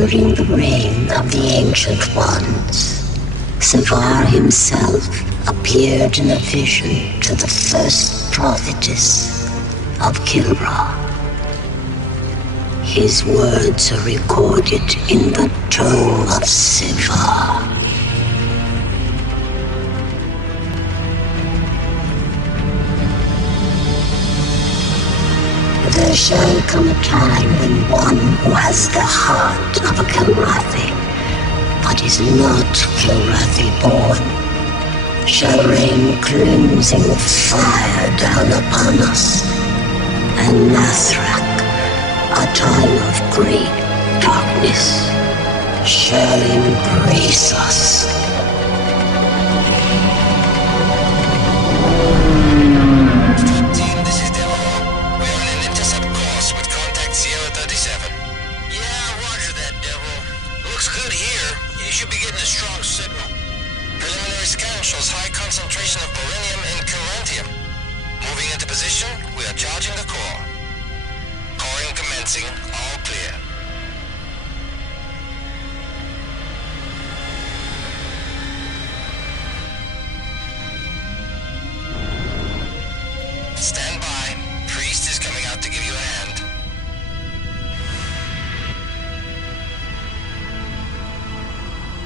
During the reign of the Ancient Ones, Savar himself appeared in a vision to the first prophetess of Kilra. His words are recorded in the Tome of Savar. There shall come a time when one who has the heart of a Kilrathi, but is not Kilrathi born, shall rain cleansing fire down upon us, and Nathrak, a time of great darkness, shall embrace us. Team, this is Devil. We are on an intercept course with contact Sierra 37. Yeah, roger that, Devil. Looks good here. You should be getting a strong signal. Preliminary scan shows high concentration of beryllium and Corinthium. Moving into position, we are charging the core. Coring commencing, all clear. Stand by. Priest is coming out to give you a hand.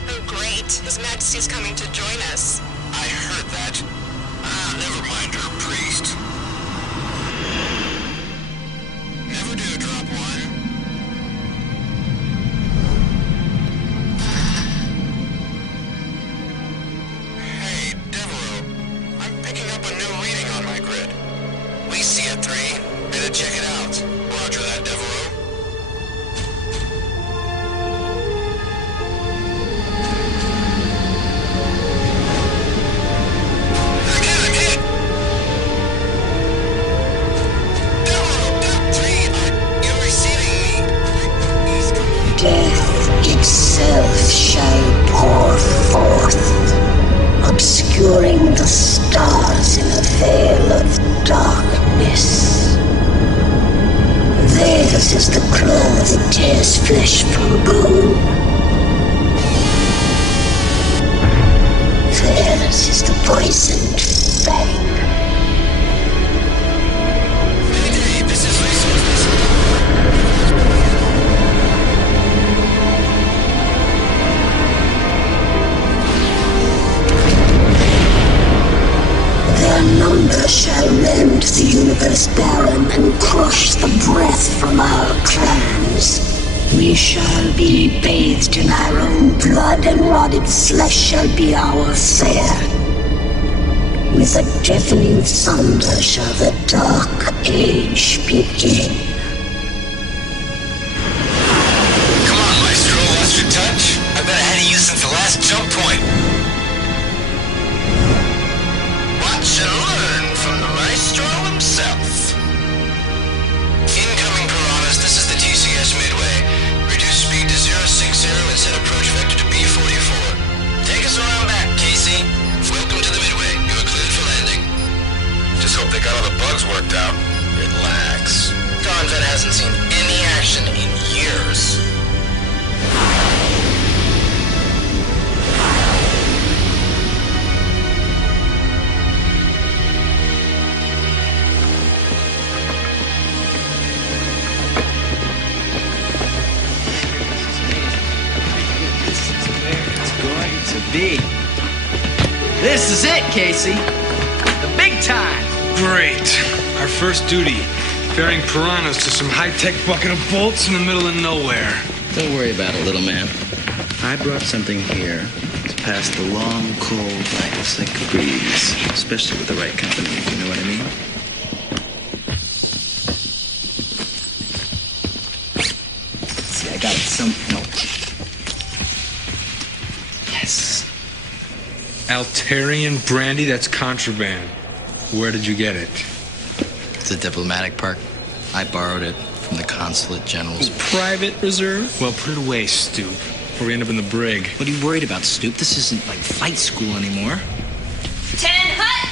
Oh great, His Majesty's coming to join us. I heard that. Never mind her, Priest. Never do drop one. Hey, Devereaux. I'm picking up a new reading on my grid. We see it, 3. Better check it out. Roger that, Devereaux. I'm hit! Devereaux! 3, are you receiving me? Death itself shall pour forth, obscuring the stars in a veil of darkness. Theirs is the claw that tears flesh from bone. Theirs is the poisoned fang. Mayday, this is resources. Their number shall rend the universe barren and crush the breath from our clans. We shall be bathed in our own blood, and rotted flesh shall be our fare. With a deafening thunder shall the dark age begin. Come on, Maestro, lost your touch? I've been ahead of you since the last jump point. Watch and learn from the Maestro himself. Incoming Piranhas, this is the TCS Midway. Reduce speed to 060 and set approach vector to B44. Take us around back, Casey. Welcome to the Midway. You are cleared for landing. Just hope they got all the bugs worked out. Relax. Convet hasn't seen any action in years. This is it, Casey. The big time. Great. Our first duty, ferrying piranhas to some high-tech bucket of bolts in the middle of nowhere. Don't worry about it, little man. I brought something here to pass the long, cold nights like a breeze, especially with the right company, if you know what I mean. See, I got some. No. Yes. Altarian brandy, that's contraband. Where did you get it? It's a diplomatic park. I borrowed it from the consulate general's Private reserve? Well, put it away, Stoop, before we end up in the brig. What are you worried about, Stoop? This isn't like fight school anymore. Lieutenant Hutt!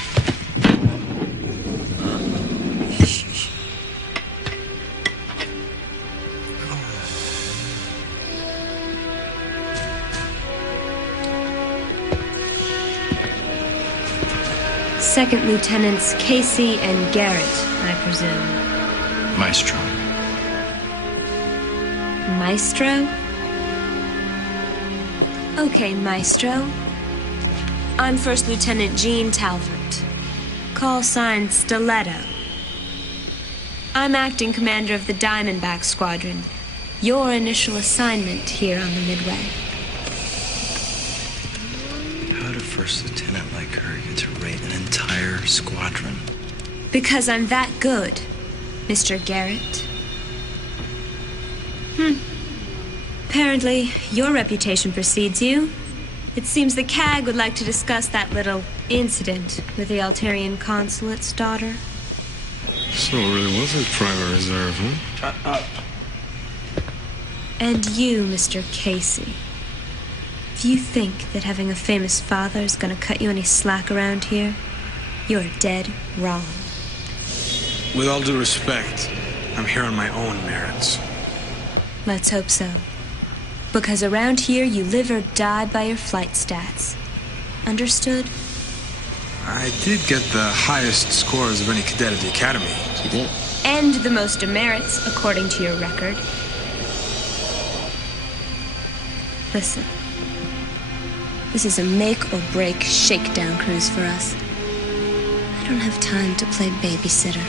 Second Lieutenants Casey and Garrett, I presume. Maestro. Maestro? Okay, Maestro. I'm First Lieutenant Jean Talbot. Call sign Stiletto. I'm acting commander of the Diamondback Squadron. Your initial assignment here on the Midway. How did a first lieutenant like her get to rate an entire squadron? Because I'm that good, Mr. Garrett. Apparently, your reputation precedes you. It seems the CAG would like to discuss that little incident with the Altarian consulate's daughter. So it really was his private reserve, huh? Shut up. And you, Mr. Casey. If you think that having a famous father is gonna cut you any slack around here, you're dead wrong. With all due respect, I'm here on my own merits. Let's hope so. Because around here, you live or die by your flight stats. Understood? I did get the highest scores of any cadet at the academy. You did? And the most demerits, according to your record. Listen. This is a make-or-break shakedown cruise for us. I don't have time to play babysitter.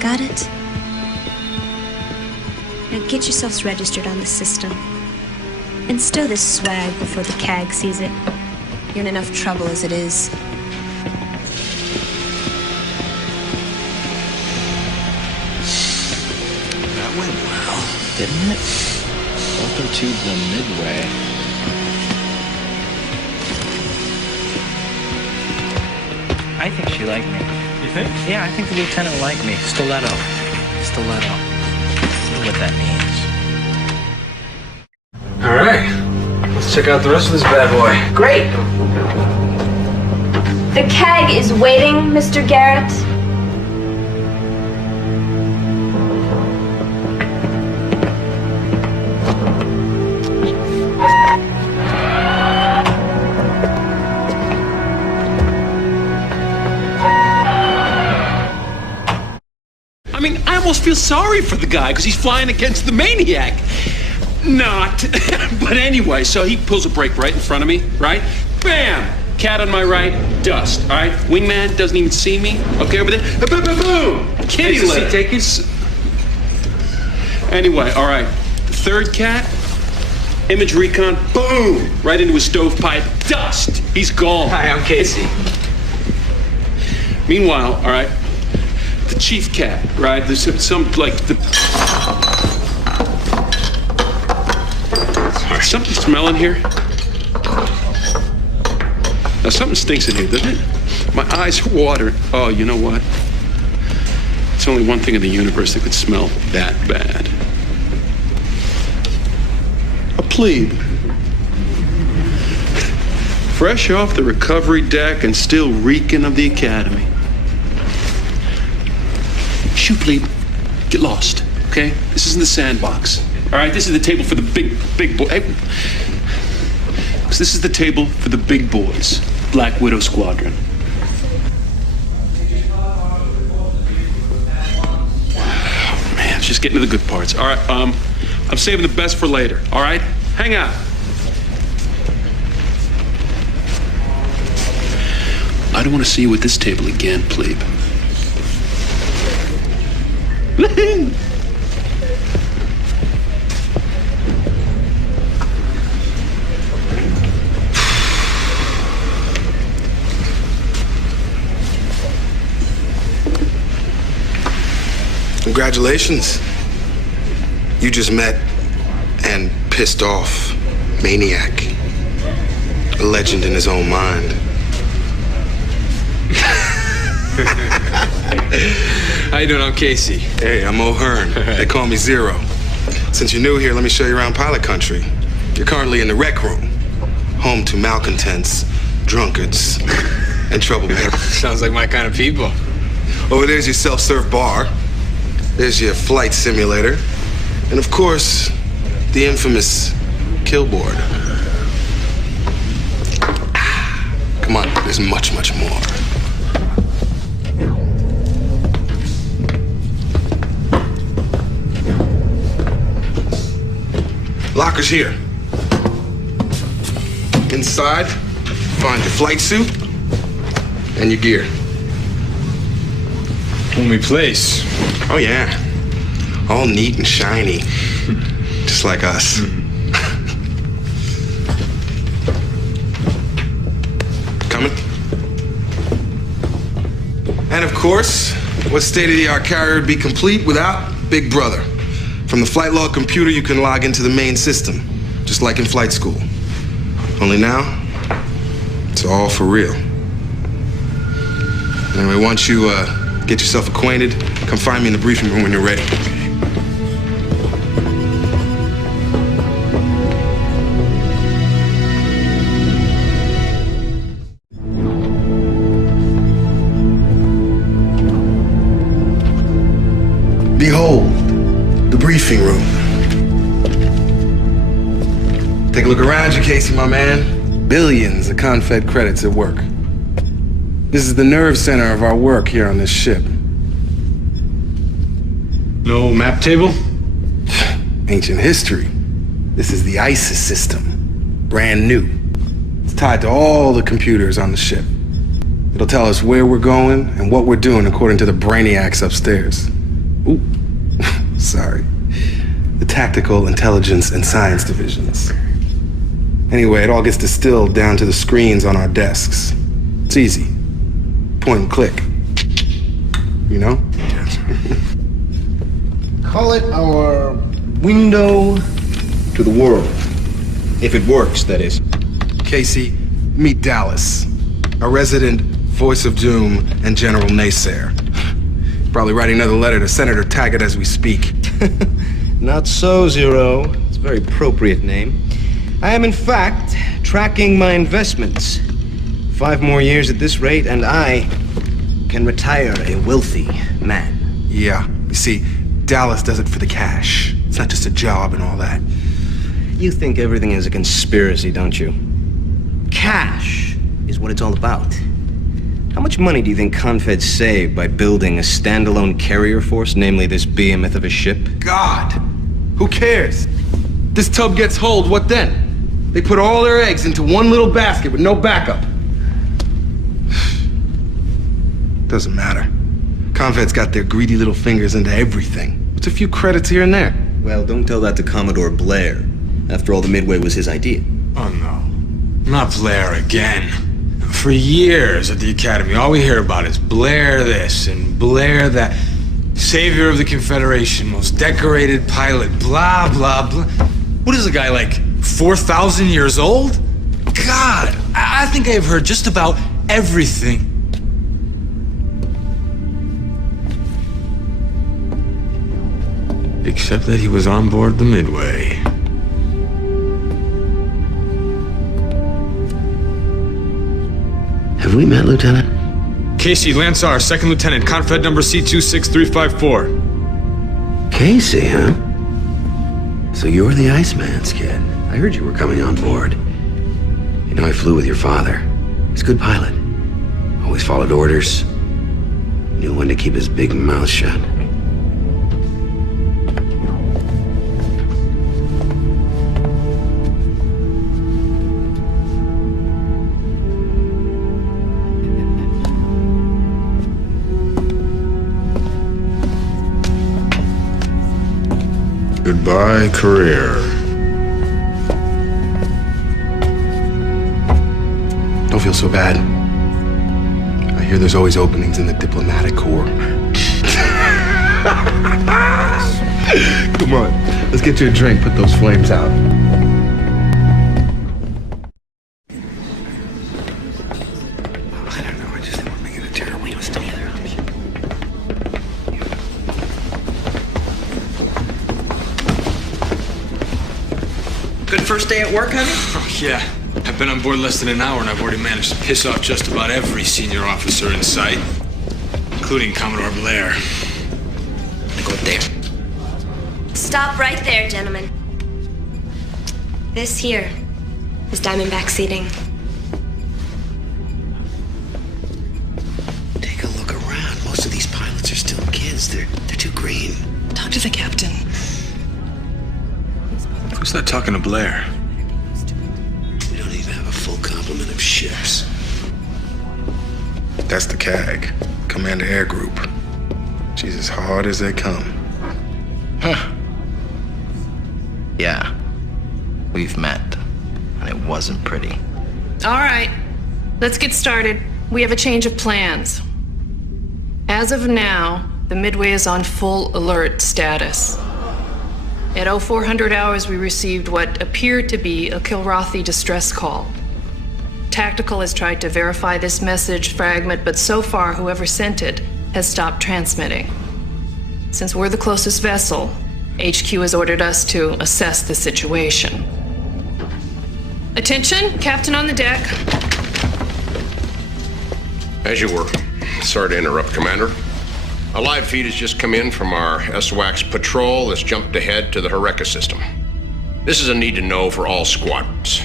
Got it? Now get yourselves registered on the system. And stow this swag before the CAG sees it. You're in enough trouble as it is. That went well. Didn't it? Welcome to the Midway. I think she liked me. You think? Yeah, I think the lieutenant liked me. Stiletto. Stiletto. I know what that means. All right. Let's check out the rest of this bad boy. Great! The CAG is waiting, Mr. Garrett. I mean, I almost feel sorry for the guy because he's flying against the maniac. Not. But anyway, so he pulls a brake right in front of me, right? Bam! Cat on my right, dust, all right? Wingman doesn't even see me. Okay, over there. Boom, boom, boom! Kitty litter. Take it. Anyway, all right. The third cat, image recon, boom! Right into his stovepipe, dust. He's gone. Hi, I'm Casey. Meanwhile, all right, the chief cat, right? There's some like the. Something smelling here? Now something stinks in here, doesn't it? My eyes are watering. Oh, you know what? It's only one thing in the universe that could smell that bad. A plebe. Fresh off the recovery deck and still reeking of the academy. Shoot, plebe. Get lost, okay? This isn't the sandbox. All right, this is the table for the big boy. Hey, this is the table for the big boys. Black Widow Squadron. Oh, man, just getting to the good parts. All right, I'm saving the best for later. All right, hang out. I don't want to see you at this table again, plebe. Congratulations. You just met and pissed off Maniac. A legend in his own mind. How you doing? I'm Casey. Hey, I'm O'Hearn. They call me Zero. Since you're new here, let me show you around pilot country. You're currently in the rec room, home to malcontents, drunkards, and troublemakers. Sounds like my kind of people. Over there's your self-serve bar. There's your flight simulator. And of course, the infamous kill board. Come on, there's much, much more. Locker's here. Inside, find your flight suit and your gear. Homey place. Oh, yeah. All neat and shiny. Just like us. Coming? And of course, what state-of-the-art carrier would be complete without Big Brother? From the flight log computer, you can log into the main system, just like in flight school. Only now, it's all for real. Anyway, once you get yourself acquainted, come find me in the briefing room when you're ready. Behold, the briefing room. Take a look around you, Casey, my man. Billions of Confed credits at work. This is the nerve center of our work here on this ship. No map table? Ancient history. This is the ISIS system. Brand new. It's tied to all the computers on the ship. It'll tell us where we're going and what we're doing according to the brainiacs upstairs. Ooh, sorry. The Tactical Intelligence and Science Divisions. Anyway, it all gets distilled down to the screens on our desks. It's easy. Point and click. You know? Call it our window to the world. If it works, that is. Casey, meet Dallas, a resident voice of doom and general naysayer. Probably writing another letter to Senator Taggart as we speak. Not so, Zero. It's a very appropriate name. I am, in fact, tracking my investments. 5 more years at this rate, and I can retire a wealthy man. Yeah, you see, Dallas does it for the cash. It's not just a job and all that. You think everything is a conspiracy, don't you? Cash is what it's all about. How much money do you think Confed saved by building a standalone carrier force, namely this behemoth of a ship? God, who cares? This tub gets hold, what then? They put all their eggs into one little basket with no backup. Doesn't matter. Confed's got their greedy little fingers into everything. It's a few credits here and there. Well, don't tell that to Commodore Blair. After all, the Midway was his idea. Oh, no. Not Blair again. For years at the Academy, all we hear about is Blair this and Blair that. Savior of the Confederation, most decorated pilot, blah, blah, blah. What is the guy, like 4,000 years old? God, I think I've heard just about everything. Except that he was on board the Midway. Have we met, Lieutenant? Casey Lansar, Second Lieutenant, Confed number C26354. Casey, huh? So you're the Iceman's kid. I heard you were coming on board. You know, I flew with your father. He's a good pilot. Always followed orders. Knew when to keep his big mouth shut. Goodbye, career. Don't feel so bad. I hear there's always openings in the diplomatic corps. Come on, let's get you a drink, put those flames out. I don't know, I just think we're making a terrible mistake. Good first day at work, honey? Oh, yeah. I've been on board less than an hour and I've already managed to piss off just about every senior officer in sight, including Commodore Blair. Go up there. Stop right there, gentlemen. This here is Diamondback seating. Take a look around. Most of these pilots are still kids. They're too green. Talk to the captain. Who's that talking to Blair? We don't even have a full complement of ships. That's the CAG, Commander Air Group. She's as hard as they come. Huh. Yeah. We've met, and it wasn't pretty. All right, let's get started. We have a change of plans. As of now, the Midway is on full alert status. At 0400 hours, we received what appeared to be a Kilrathi distress call. Tactical has tried to verify this message fragment, but so far, whoever sent it has stopped transmitting. Since we're the closest vessel, HQ has ordered us to assess the situation. Attention, Captain on the deck. As you were. Sorry to interrupt, Commander. A live feed has just come in from our SWAX patrol that's jumped ahead to the Horeca system. This is a need to know for all squadrons.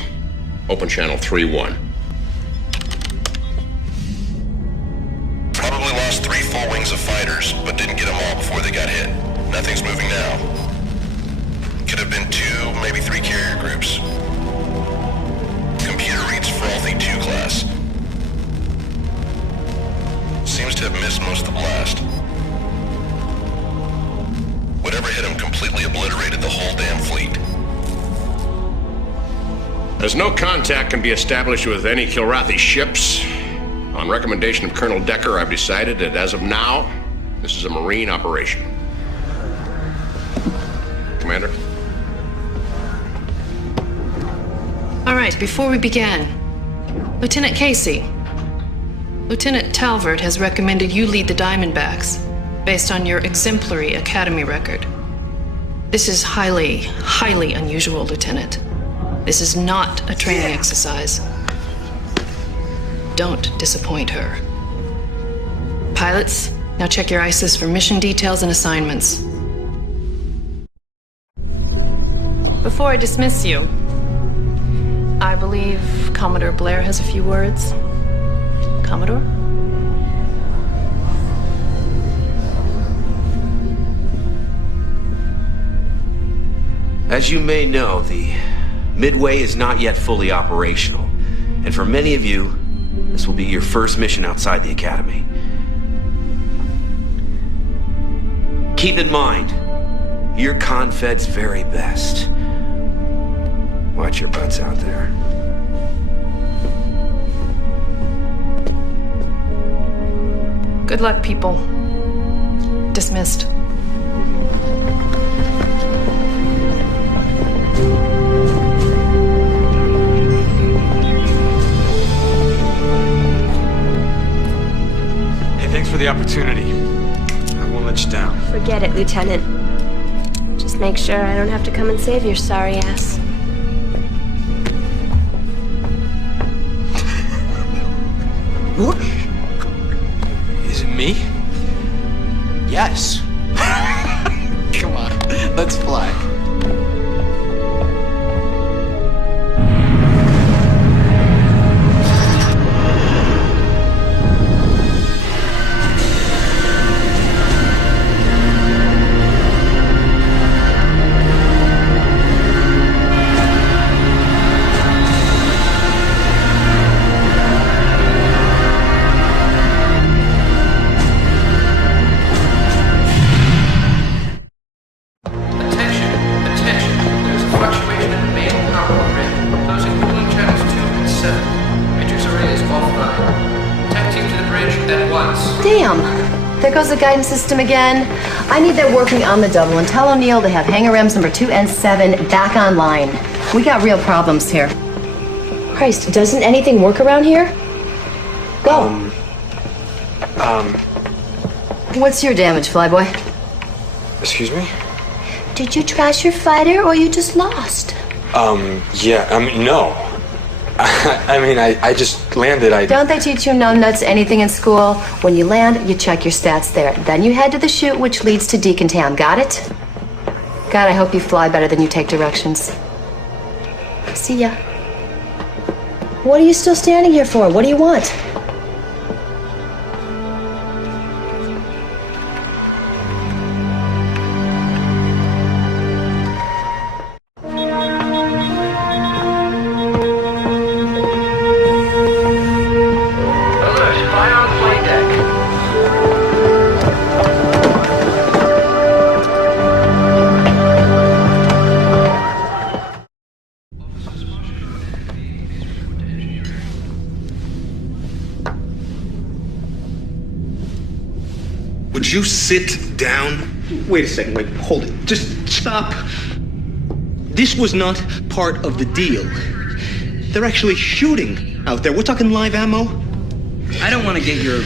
Open channel 3-1. Probably lost 3 full wings of fighters, but didn't get them all before they got hit. Nothing's moving now. Could have been 2, maybe 3 carrier groups. Computer reads Frothy 2 class. Seems to have missed most of the blast. Whatever hit him completely obliterated the whole damn fleet. As no contact can be established with any Kilrathi ships, on recommendation of Colonel Decker, I've decided that as of now, this is a Marine operation. Commander? All right, before we begin, Lieutenant Casey, Lieutenant Talvert has recommended you lead the Diamondbacks based on your exemplary academy record. This is highly, highly unusual, Lieutenant. This is not a training exercise. Don't disappoint her. Pilots, now check your ISIS for mission details and assignments. Before I dismiss you, I believe Commodore Blair has a few words. Commodore? As you may know, the Midway is not yet fully operational. And for many of you, this will be your first mission outside the Academy. Keep in mind, you're Confed's very best. Watch your butts out there. Good luck, people. Dismissed. Hey, thanks for the opportunity. I won't let you down. Forget it, Lieutenant. Just make sure I don't have to come and save your sorry ass. What? Is it me? Yes. Come on, let's fly. There goes the guidance system again. I need that working on the double, and tell O'Neill to have hangar M's number 2 and 7 back online. We got real problems here. Christ, doesn't anything work around here? Go. What's your damage, Flyboy? Excuse me? Did you trash your fighter, or you just lost? No. I just landed, Don't they teach you no nuts anything in school? When you land, you check your stats there. Then you head to the chute, which leads to Deacon Town. Got it? God, I hope you fly better than you take directions. See ya. What are you still standing here for? What do you want? Would you sit down? Wait a second, wait, hold it. Just stop. This was not part of the deal. They're actually shooting out there. We're talking live ammo. I don't want to get your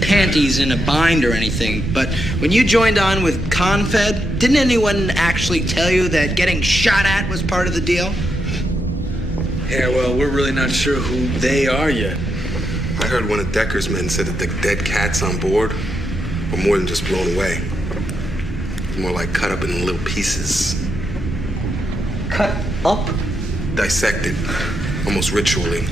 panties in a bind or anything, but when you joined on with Confed, didn't anyone actually tell you that getting shot at was part of the deal? Yeah, well, we're really not sure who they are yet. I heard one of Decker's men said that the dead cats on board were more than just blown away. More like cut up in little pieces. Cut up? Dissected, almost ritually.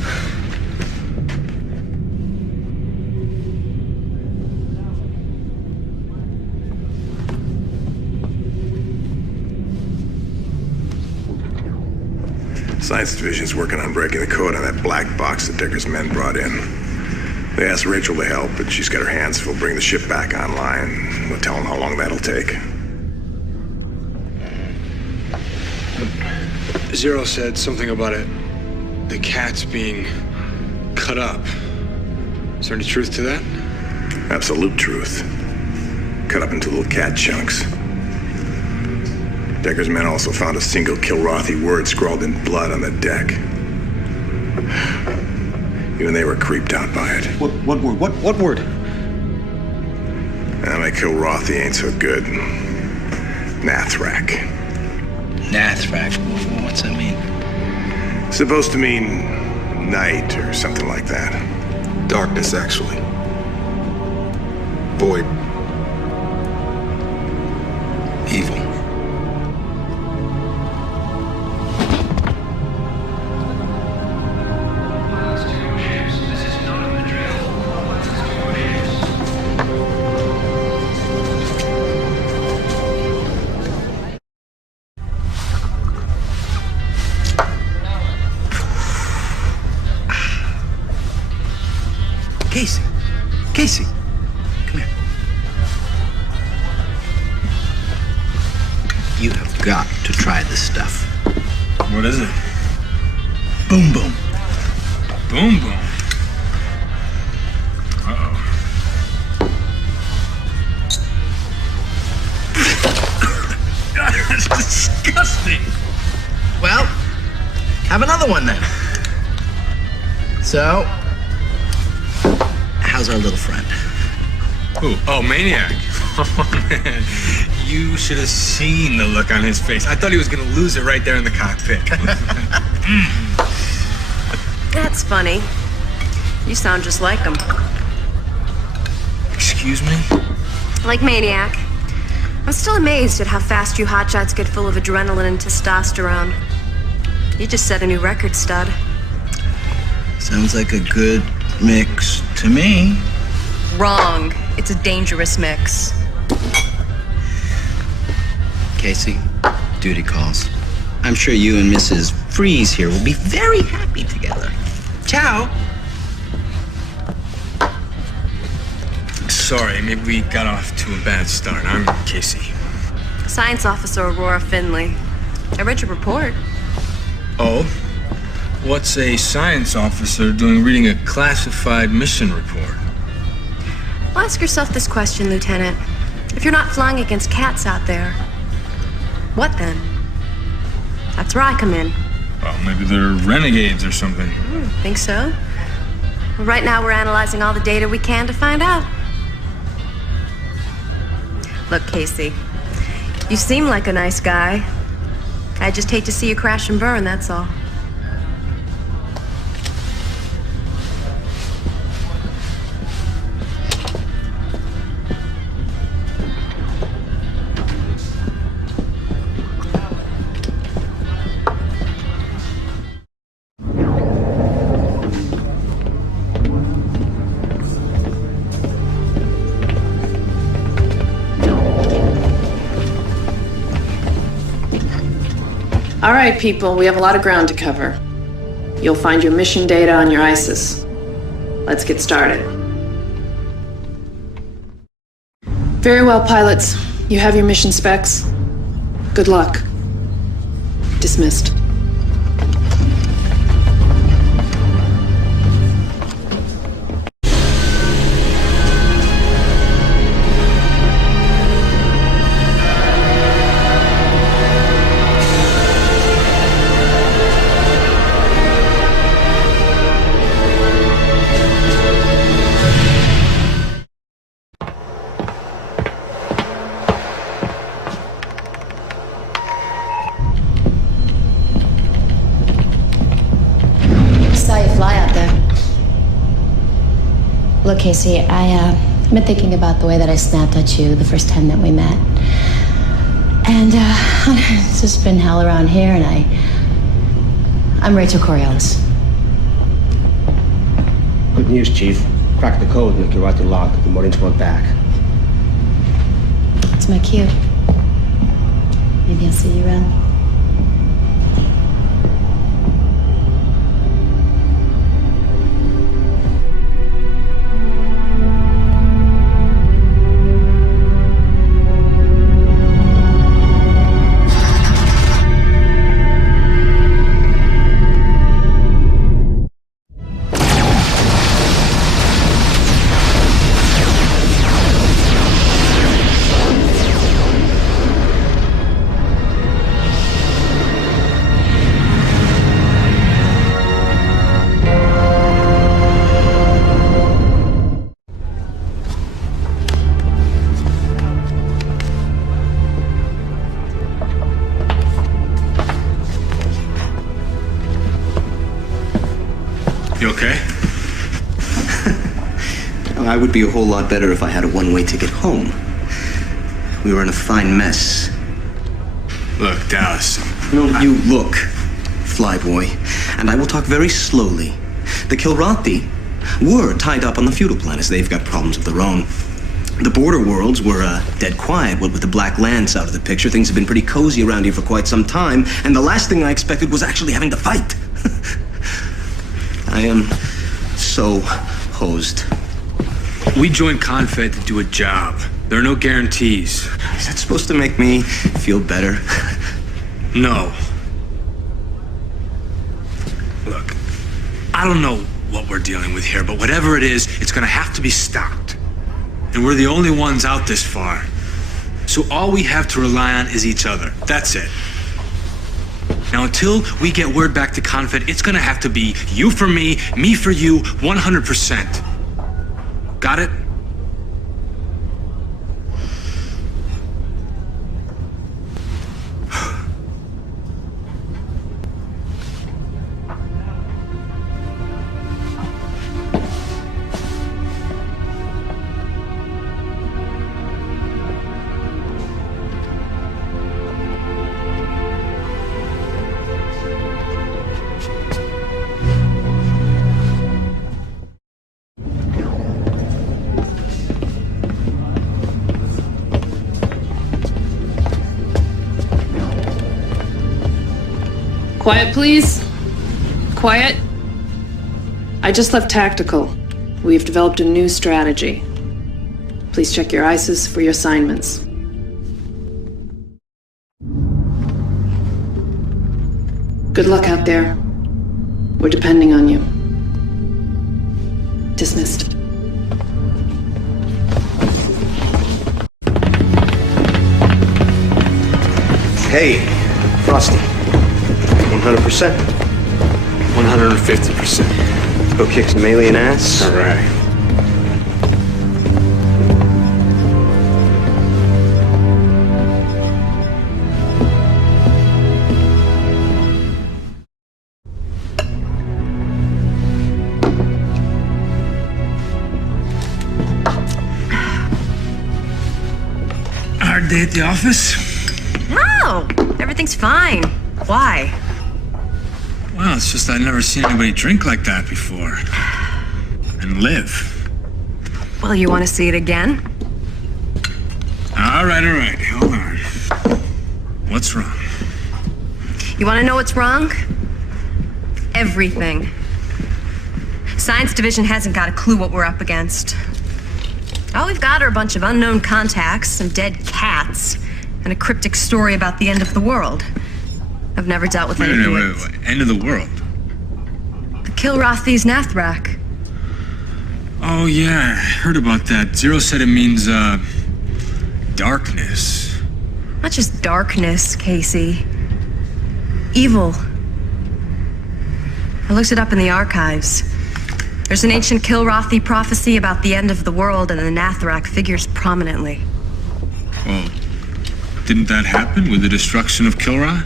Science Division's working on breaking the code on that black box that Decker's men brought in. They asked Rachel to help, but she's got her hands full bringing the ship back online. We'll tell them how long that'll take. Zero said something about it. The cats being cut up. Is there any truth to that? Absolute truth. Cut up into little cat chunks. Decker's men also found a single Kilrathi word scrawled in blood on the deck. Even they were creeped out by it. What word? What word? My Kilrathi ain't so good. Nathrak. Nathrak? What's that mean? Supposed to mean night or something like that. Darkness, actually. Void. Evil. Casey, come here. You have got to try this stuff. What is it? Boom Boom. Boom Boom? Uh-oh. That's disgusting. Well, have another one then. So, how's our little friend? Who? Oh, Maniac. Oh, man. You should have seen the look on his face. I thought he was going to lose it right there in the cockpit. That's funny. You sound just like him. Excuse me? Like Maniac. I'm still amazed at how fast you hotshots get full of adrenaline and testosterone. You just set a new record, stud. Sounds like a good mix to me. Wrong. It's a dangerous mix. Casey, duty calls. I'm sure you and Mrs. Freeze here will be very happy together. Ciao. Sorry, maybe we got off to a bad start. I'm Casey. Science Officer Aurora Finley. I read your report. Oh? What's a science officer doing reading a classified mission report? Well, ask yourself this question, Lieutenant. If you're not flying against cats out there, what then? That's where I come in. Well, maybe they're renegades or something. Think so? Well, right now we're analyzing all the data we can to find out. Look, Casey, you seem like a nice guy. I just hate to see you crash and burn, that's all. All right, people, we have a lot of ground to cover. You'll find your mission data on your ISIS. Let's get started. Very well, pilots. You have your mission specs. Good luck. Dismissed. Casey, I've been thinking about the way that I snapped at you the first time that we met. And it's just been hell around here, and I'm Rachel Coriolis. Good news, Chief. Crack the code and the Kirati lock. The Marines want back. It's my cue. Maybe I'll see you around. You okay? I would be a whole lot better if I had a one-way ticket home. We were in a fine mess. Look, Dallas. No, you look, flyboy. And I will talk very slowly. The Kilrathi were tied up on the feudal planets. They've got problems of their own. The border worlds were dead quiet. Well, with the Black Lands out of the picture, things have been pretty cozy around here for quite some time. And the last thing I expected was actually having to fight. I am so hosed. We joined Confed to do a job. There are no guarantees. Is that supposed to make me feel better? No. Look, I don't know what we're dealing with here, but whatever it is, it's gonna have to be stopped. And we're the only ones out this far. So all we have to rely on is each other. That's it. Now, until we get word back to Confed, it's gonna have to be you for me for you, 100%. Got it? Quiet, please. Quiet. I just left Tactical. We've developed a new strategy. Please check your ISIS for your assignments. Good luck out there. We're depending on you. Dismissed. Hey, Frosty. 100%. 150%. Go kick some alien ass. All right. Hard day at the office? No, everything's fine. Why? Well, it's just I've never seen anybody drink like that before. And live. Well, you want to see it again? All right. Hold on. What's wrong? You want to know what's wrong? Everything. Science Division hasn't got a clue what we're up against. All we've got are a bunch of unknown contacts, some dead cats, and a cryptic story about the end of the world. I've never dealt with anything. Wait. End of the world? The Kilrathi's Nathrak. Oh, yeah. I heard about that. Zero said it means, darkness. Not just darkness, Casey. Evil. I looked it up in the archives. There's an ancient Kilrathi prophecy about the end of the world, and the Nathrak figures prominently. Well, didn't that happen with the destruction of Kilra?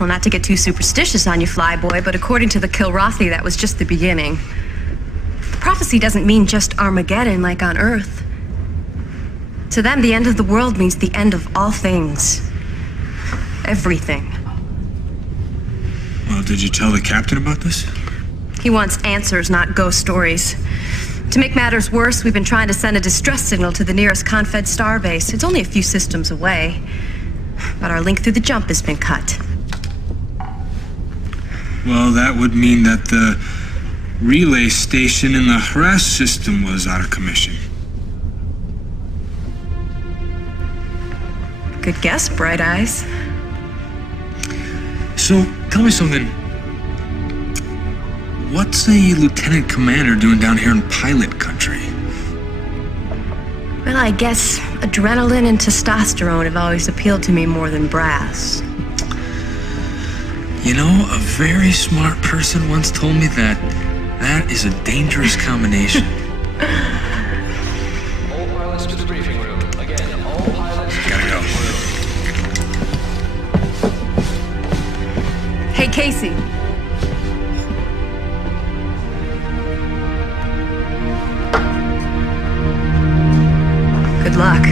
Well, not to get too superstitious on you, Flyboy, but according to the Kilrathi, that was just the beginning. Prophecy doesn't mean just Armageddon like on Earth. To them, the end of the world means the end of all things. Everything. Well, did you tell the captain about this? He wants answers, not ghost stories. To make matters worse, we've been trying to send a distress signal to the nearest Confed starbase. It's only a few systems away. But our link through the jump has been cut. Well, that would mean that the relay station in the harass system was out of commission. Good guess, Bright Eyes. So, tell me something. What's a lieutenant commander doing down here in pilot country? Well, I guess adrenaline and testosterone have always appealed to me more than brass. You know, a very smart person once told me that that is a dangerous combination. All pilots to the briefing room. Again, all pilots. Gotta go. Hey, Casey. Good luck.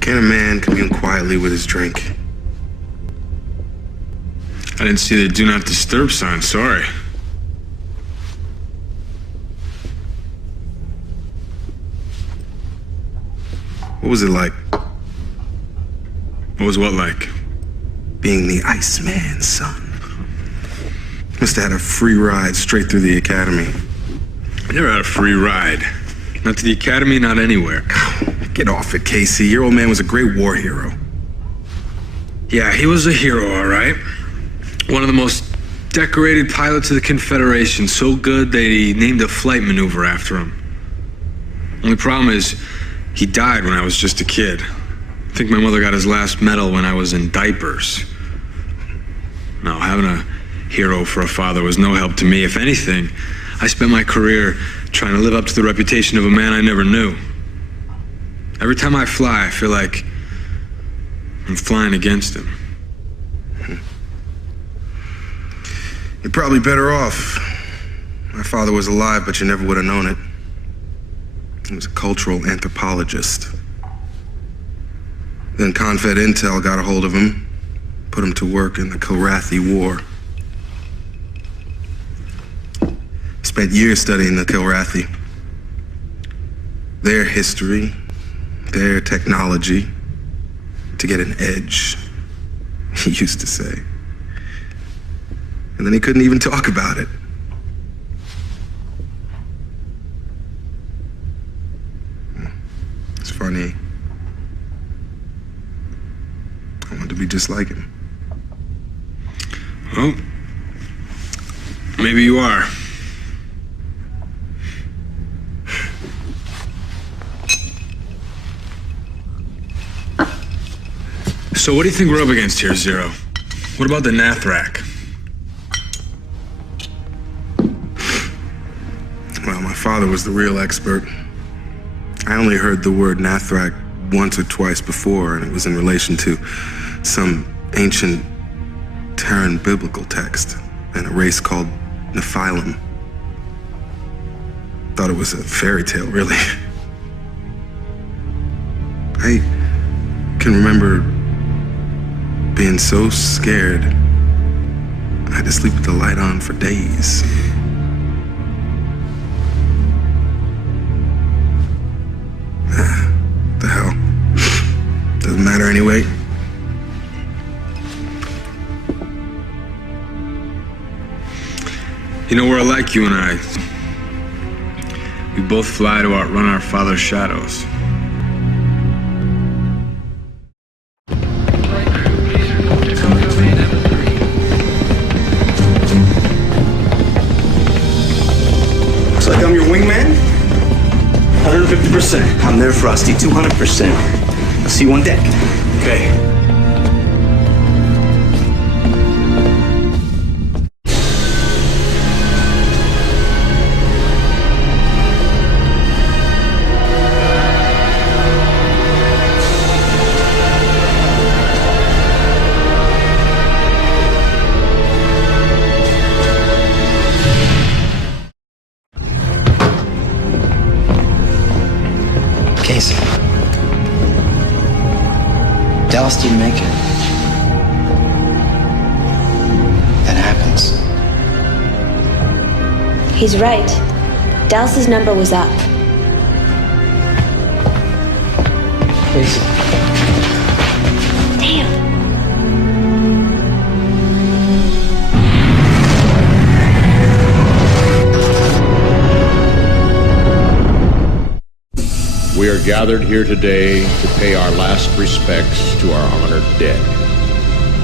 Can a man commune quietly with his drink? I didn't see the do not disturb sign, sorry. What was it like? What was what like? Being the Iceman's son. Must have had a free ride straight through the academy. I never had a free ride. Not to the academy, not anywhere. Get off it, Casey. Your old man was a great war hero. Yeah, he was a hero, all right. One of the most decorated pilots of the Confederation. So good they named a flight maneuver after him. Only problem is, he died when I was just a kid. I think my mother got his last medal when I was in diapers. No, having a hero for a father was no help to me. If anything, I spent my career trying to live up to the reputation of a man I never knew. Every time I fly, I feel like I'm flying against him. You're probably better off. My father was alive, but you never would have known it. He was a cultural anthropologist. Then Confed Intel got a hold of him, put him to work in the Kilrathi War. Spent years studying the Kilrathi. Their history, their technology, to get an edge, he used to say. And then he couldn't even talk about it. It's funny. I wanted to be just like him. Well, maybe you are. So what do you think we're up against here, Zero? What about the Nathrak? Well, my father was the real expert. I only heard the word Nathrak once or twice before, and it was in relation to some ancient Terran biblical text and a race called Nephilim. Thought it was a fairy tale, really. I can remember being so scared, I had to sleep with the light on for days. The hell? Doesn't matter anyway. You know, we're like you and I. We both fly to outrun our father's shadows. there, Frosty. 200%. I'll see you on deck. Okay. Casey. Dallas didn't make it. That happens. He's right. Dallas's number was up. Casey. Damn. We are gathered here today to pay our last respects to our honored dead,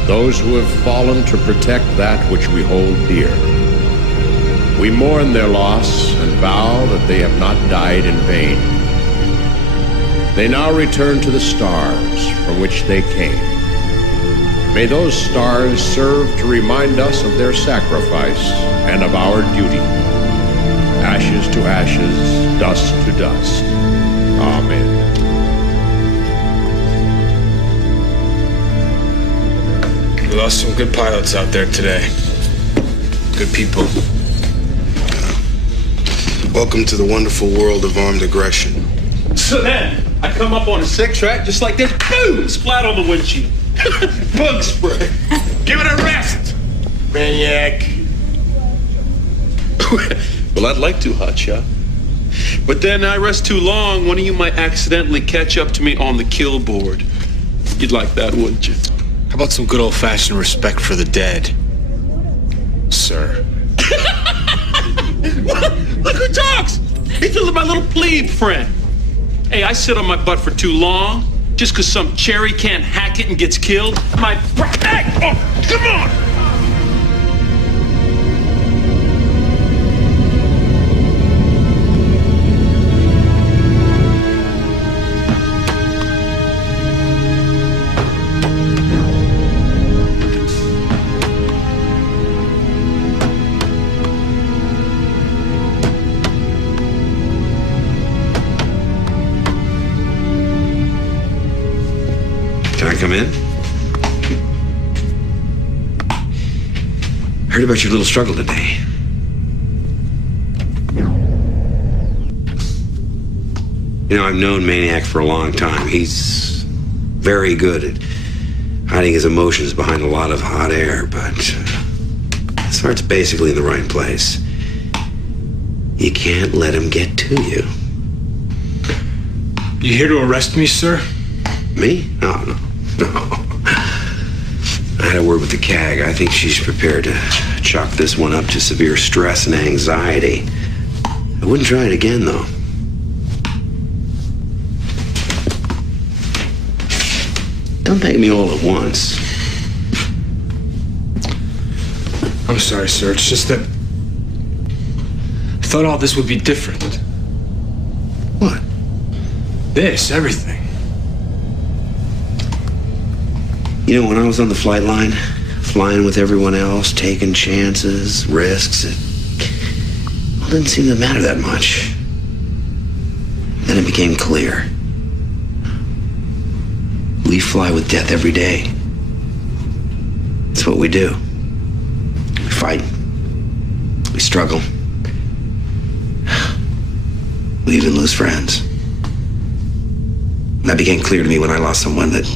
those who have fallen to protect that which we hold dear. We mourn their loss and vow that they have not died in vain. They now return to the stars from which they came. May those stars serve to remind us of their sacrifice and of our duty. Ashes to ashes, dust to dust. Amen. We lost some good pilots out there today. Good people. Welcome to the wonderful world of armed aggression. So then, I come up on a 6-track just like this, boom, splat on the windshield. Bug spray. Give it a rest, maniac. Well, I'd like to, hotshot. But then I rest too long, one of you might accidentally catch up to me on the kill board. You'd like that, wouldn't you? How about some good old-fashioned respect for the dead, sir? Look who talks! He's my little plebe friend. Hey, I sit on my butt for too long, just because some cherry can't hack it and gets killed. My... Hey! Oh, come on! Come in. Heard about your little struggle today. You know, I've known Maniac for a long time. He's very good at hiding his emotions behind a lot of hot air, but his heart's basically in the right place. You can't let him get to you. You here to arrest me, sir? Me? No. I had a word with the CAG. I think she's prepared to chalk this one up to severe stress and anxiety. I wouldn't try it again, though. Don't thank me all at once. I'm sorry, sir. It's just that I thought all this would be different. What? This, everything. You know, when I was on the flight line, flying with everyone else, taking chances, risks, it didn't seem to matter that much. Then it became clear. We fly with death every day. It's what we do. We fight. We struggle. We even lose friends. And that became clear to me when I lost someone that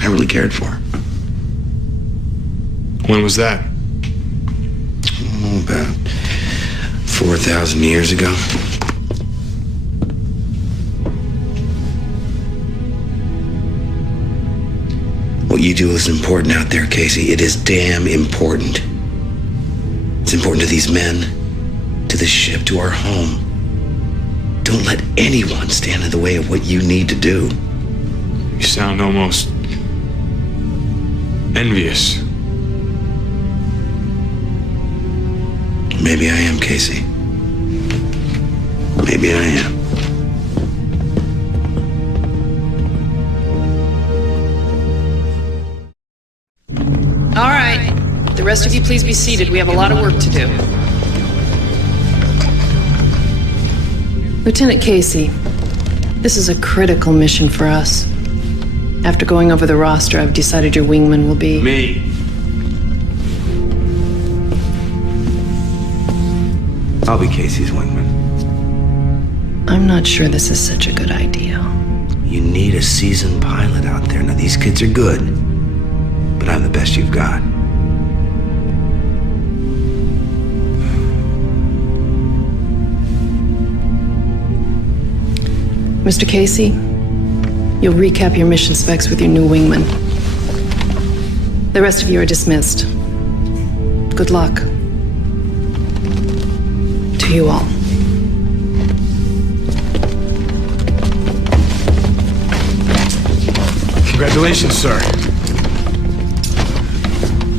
I really cared for. When was that? Oh, about 4,000 years ago. What you do is important out there, Casey. It is damn important. It's important to these men, to this ship, to our home. Don't let anyone stand in the way of what you need to do. You sound almost envious. Maybe I am, Casey. Maybe I am. rest of you please be seated. We have a lot of work to do. Lieutenant Casey, this is a critical mission for us. After going over the roster, I've decided your wingman will be... Me. I'll be Casey's wingman. I'm not sure this is such a good idea. You need a seasoned pilot out there. Now, these kids are good, but I'm the best you've got. Mr. Casey, you'll recap your mission specs with your new wingman. The rest of you are dismissed. Good luck. To you all. Congratulations, sir.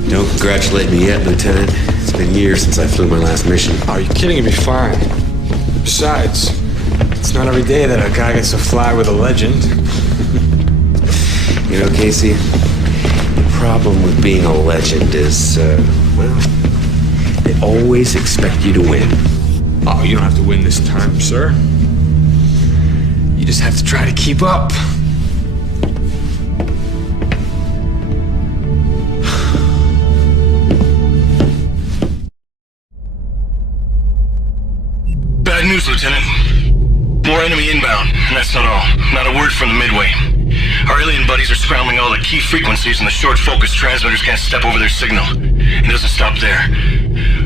Don't congratulate me yet, Lieutenant. It's been years since I flew my last mission. Are you kidding? It'll be fine. Besides, it's not every day that a guy gets to fly with a legend. You know, Casey, the problem with being a legend is, well, they always expect you to win. Oh, you don't have to win this time, sir. You just have to try to keep up. Bad news, Lieutenant. More enemy inbound, and that's not all. Not a word from the Midway. Our alien buddies are scrambling all the key frequencies, and the short focus transmitters can't step over their signal. It doesn't stop there.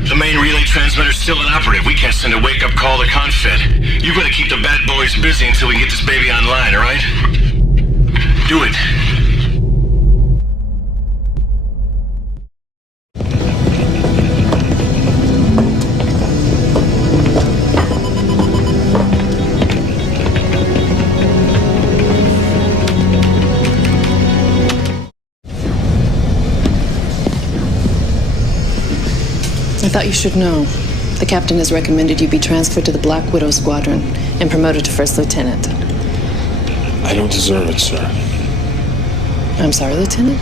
The main relay transmitter's still inoperative. We can't send a wake-up call to Confed. You've got to keep the bad boys busy until we can get this baby online, all right? Do it. I thought you should know. The captain has recommended you be transferred to the Black Widow Squadron and promoted to first lieutenant. I don't deserve it, sir. I'm sorry, Lieutenant?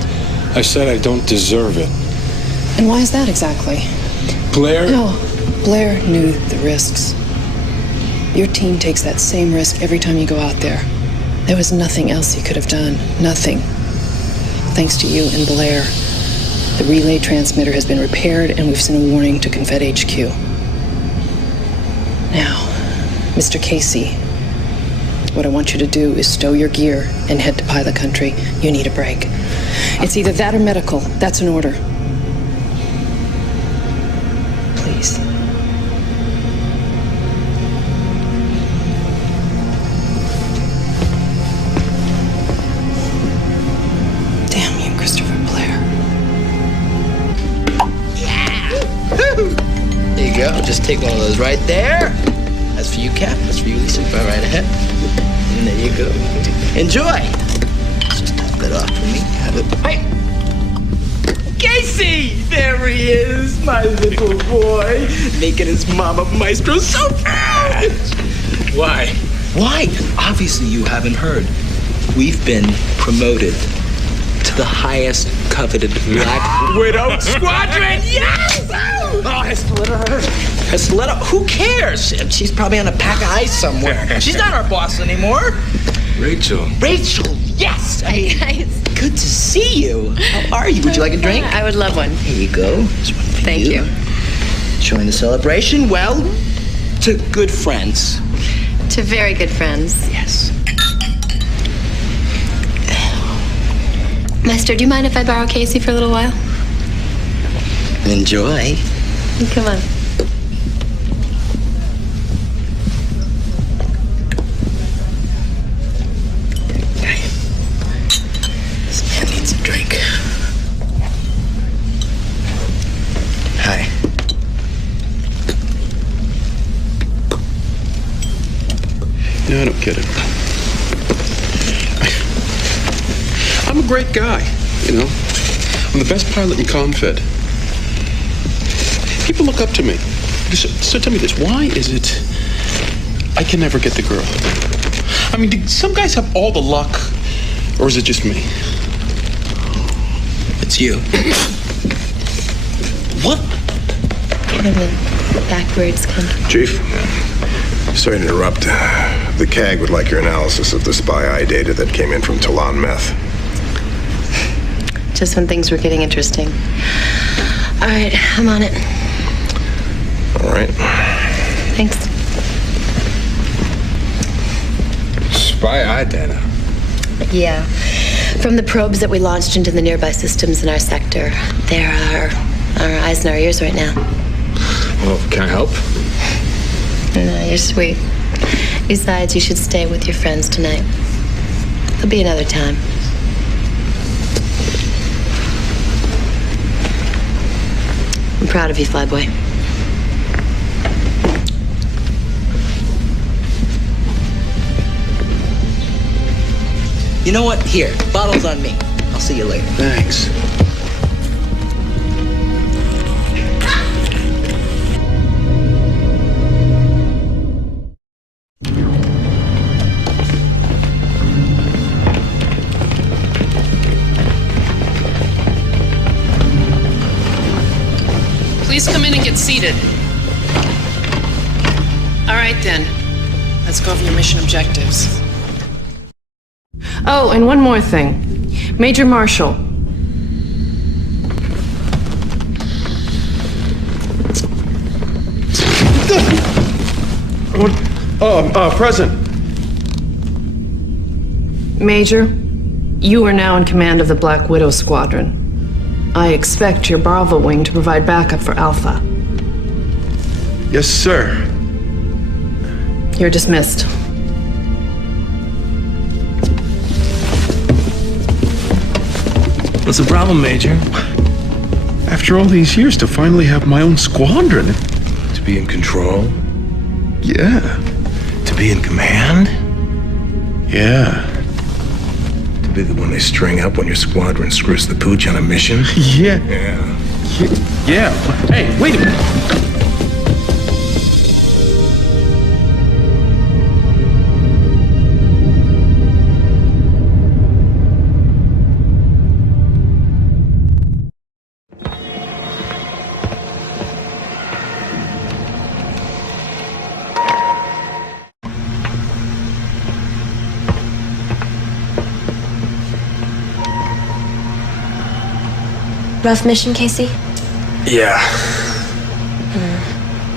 I said I don't deserve it. And why is that exactly? Blair? No, Blair knew the risks. Your team takes that same risk every time you go out there. There was nothing else you could have done. Nothing. Thanks to you and Blair, the relay transmitter has been repaired and we've sent a warning to Confed HQ. Now, Mr. Casey, what I want you to do is stow your gear and head to pilot country. You need a break. It's either that or medical. That's an order. Please. Damn you, Christopher Blair. There you go. Just take one of those right there. That's for you, Cap. That's for you, Lisa. Go right ahead. And there you go. Enjoy. Just tap that off for me. Have it. Hey! Casey! There he is, my little boy. Making his mama maestro so proud! Why? Why? Obviously you haven't heard. We've been promoted to the highest coveted Black Widow Squadron! Yes! Oh, Hesseletta, who cares? She's probably on a pack of ice somewhere. She's not our boss anymore. Rachel. Rachel, yes! I mean, good to see you. How are you? Would you like a drink? I would love one. Here you go. This one for Thank you. Join the celebration? Well, to good friends. To very good friends. Yes. Master, do you mind if I borrow Casey for a little while? Enjoy. Come on. This man needs a drink. Hi. No, I don't get it. I'm a great guy, you know. I'm the best pilot in Confed. People look up to me. So tell me this, why is it I can never get the girl? I mean, do some guys have all the luck, or is it just me? It's you. What? Kind of a backwards country. Chief, sorry to interrupt. The CAG would like your analysis of the spy eye data that came in from Talon Meth. Just when things were getting interesting. All right, I'm on it. All right. Thanks. Spy eye data? Yeah. From the probes that we launched into the nearby systems in our sector. There are our eyes and our ears right now. Well, can I help? No, you're sweet. Besides, you should stay with your friends tonight. There'll be another time. I'm proud of you, Flyboy. You know what? Here, bottle's on me. I'll see you later. Thanks. Please come in and get seated. All right, then. Let's go over your mission objectives. Oh, and one more thing. Major Marshall. Present. Major, you are now in command of the Black Widow Squadron. I expect your Bravo wing to provide backup for Alpha. Yes, sir. You're dismissed. What's the problem, Major? After all these years, to finally have my own squadron. To be in control? Yeah. To be in command? Yeah. To be the one they string up when your squadron screws the pooch on a mission? Yeah. Yeah. Hey, wait a minute. Rough mission, Casey? Yeah.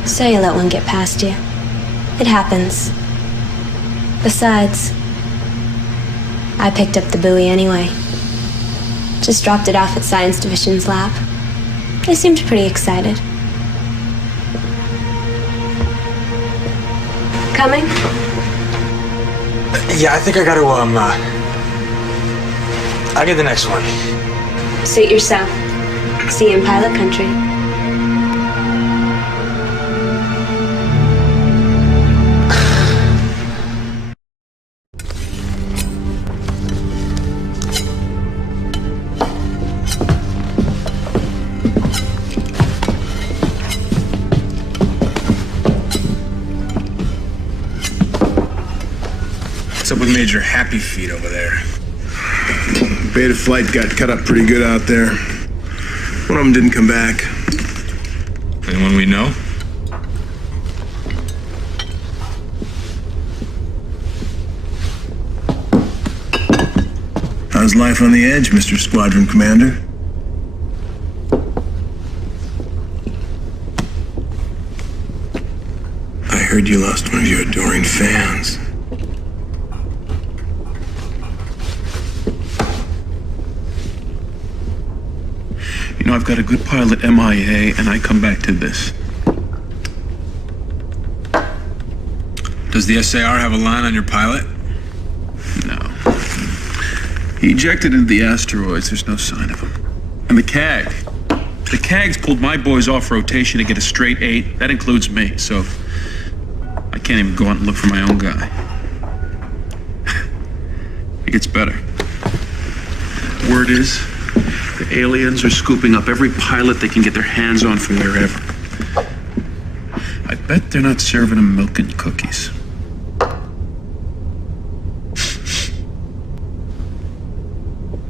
So you let one get past you. It happens. Besides, I picked up the buoy anyway. Just dropped it off at Science Division's lab. They seemed pretty excited. Coming? Yeah, I think I gotta, I'll get the next one. Suit yourself. See you in pilot country. What's up with Major Happy Feet over there? Beta flight got cut up pretty good out there. One of them didn't come back. Anyone we know? How's life on the edge, Mr. Squadron Commander? I heard you lost one of your adoring fans. You know, I've got a good pilot MIA, and I come back to this. Does the SAR have a line on your pilot? No. He ejected into the asteroids. There's no sign of him. And the CAG. The CAG's pulled my boys off rotation to get a straight 8. That includes me, so I can't even go out and look for my own guy. It gets better. Word is, the aliens are scooping up every pilot they can get their hands on from wherever. I bet they're not serving them milk and cookies.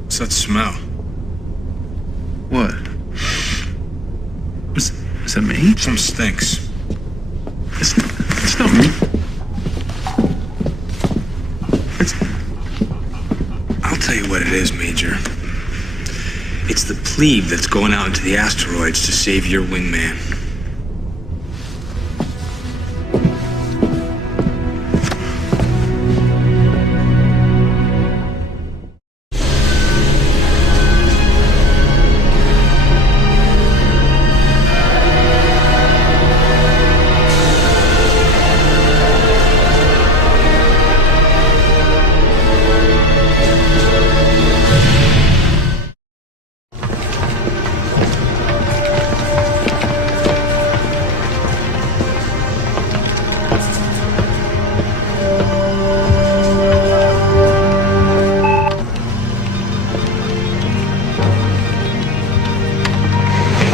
What's that smell? What? Is that me? Some stinks. It's not me. I'll tell you what it is, Major. It's the plebe that's going out into the asteroids to save your wingman.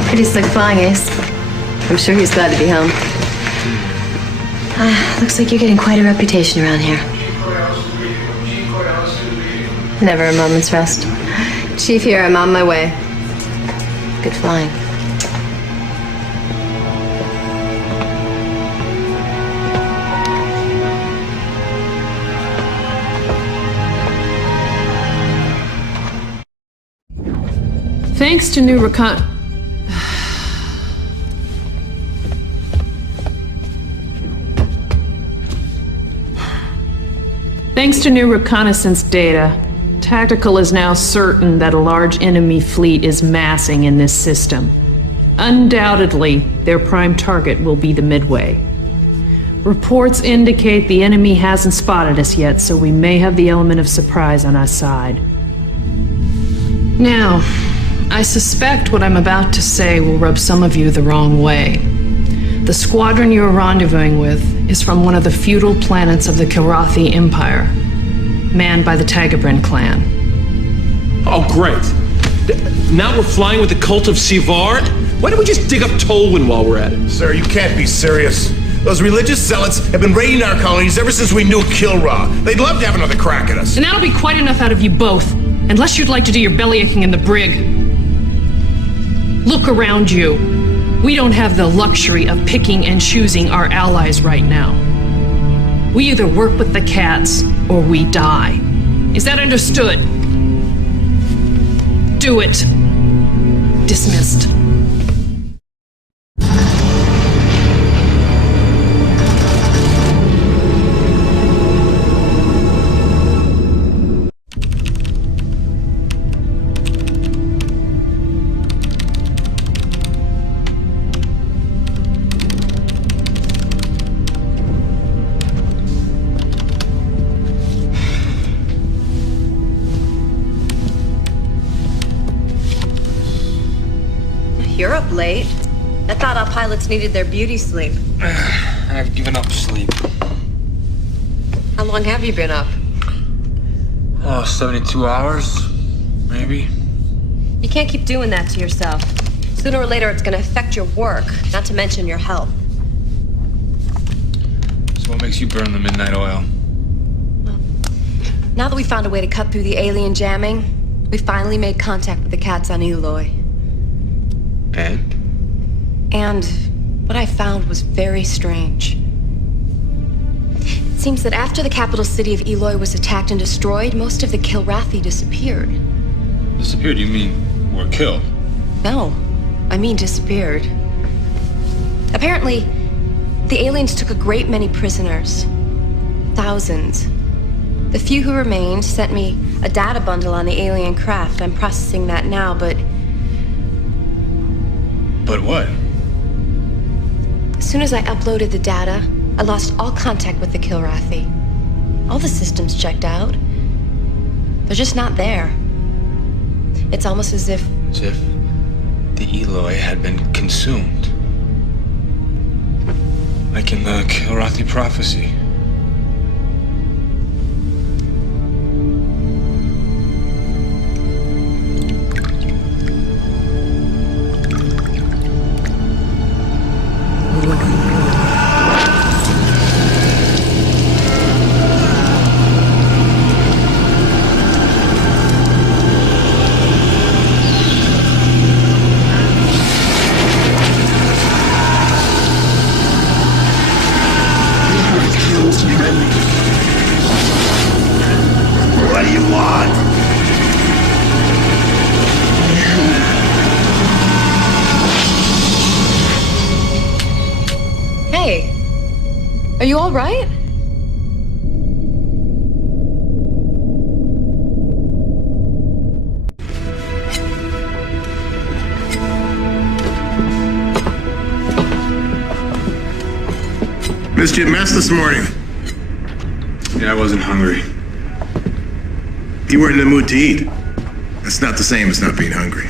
Pretty slick flying, Ace. I'm sure he's glad to be home. Looks like you're getting quite a reputation around here. Never a moment's rest. Chief here, I'm on my way. Good flying. Thanks to new recon... Thanks to new reconnaissance data, Tactical is now certain that a large enemy fleet is massing in this system. Undoubtedly, their prime target will be the Midway. Reports indicate the enemy hasn't spotted us yet, so we may have the element of surprise on our side. Now, I suspect what I'm about to say will rub some of you the wrong way. The squadron you're rendezvousing with is from one of the feudal planets of the Kilrathi Empire, manned by the Tagabrin clan. Oh, great. Now we're flying with the cult of Sivar? Why don't we just dig up Tolwyn while we're at it? Sir, you can't be serious. Those religious zealots have been raiding our colonies ever since we knew Kilra. They'd love to have another crack at us. And that'll be quite enough out of you both, unless you'd like to do your bellyaching in the brig. Look around you. We don't have the luxury of picking and choosing our allies right now. We either work with the cats, or we die. Is that understood? Do it. Dismissed. You're up late. I thought our pilots needed their beauty sleep. I've given up sleep. How long have you been up? Oh, 72 hours, maybe. You can't keep doing that to yourself. Sooner or later, it's going to affect your work, not to mention your health. So what makes you burn the midnight oil? Now that we found a way to cut through the alien jamming, we finally made contact with the cats on Eloy. And what I found was very strange. It seems that after the capital city of Eloy was attacked and destroyed, most of the Kilrathi disappeared. Disappeared? You mean were killed? No, I mean disappeared. Apparently, the aliens took a great many prisoners. Thousands. The few who remained sent me a data bundle on the alien craft. I'm processing that now, but... But what? As soon as I uploaded the data, I lost all contact with the Kilrathi. All the systems checked out. They're just not there. It's almost as if... As if the Eloy had been consumed. Like in the Kilrathi prophecy. Missed you at mess this morning. Yeah, I wasn't hungry. You weren't in the mood to eat. That's not the same as not being hungry.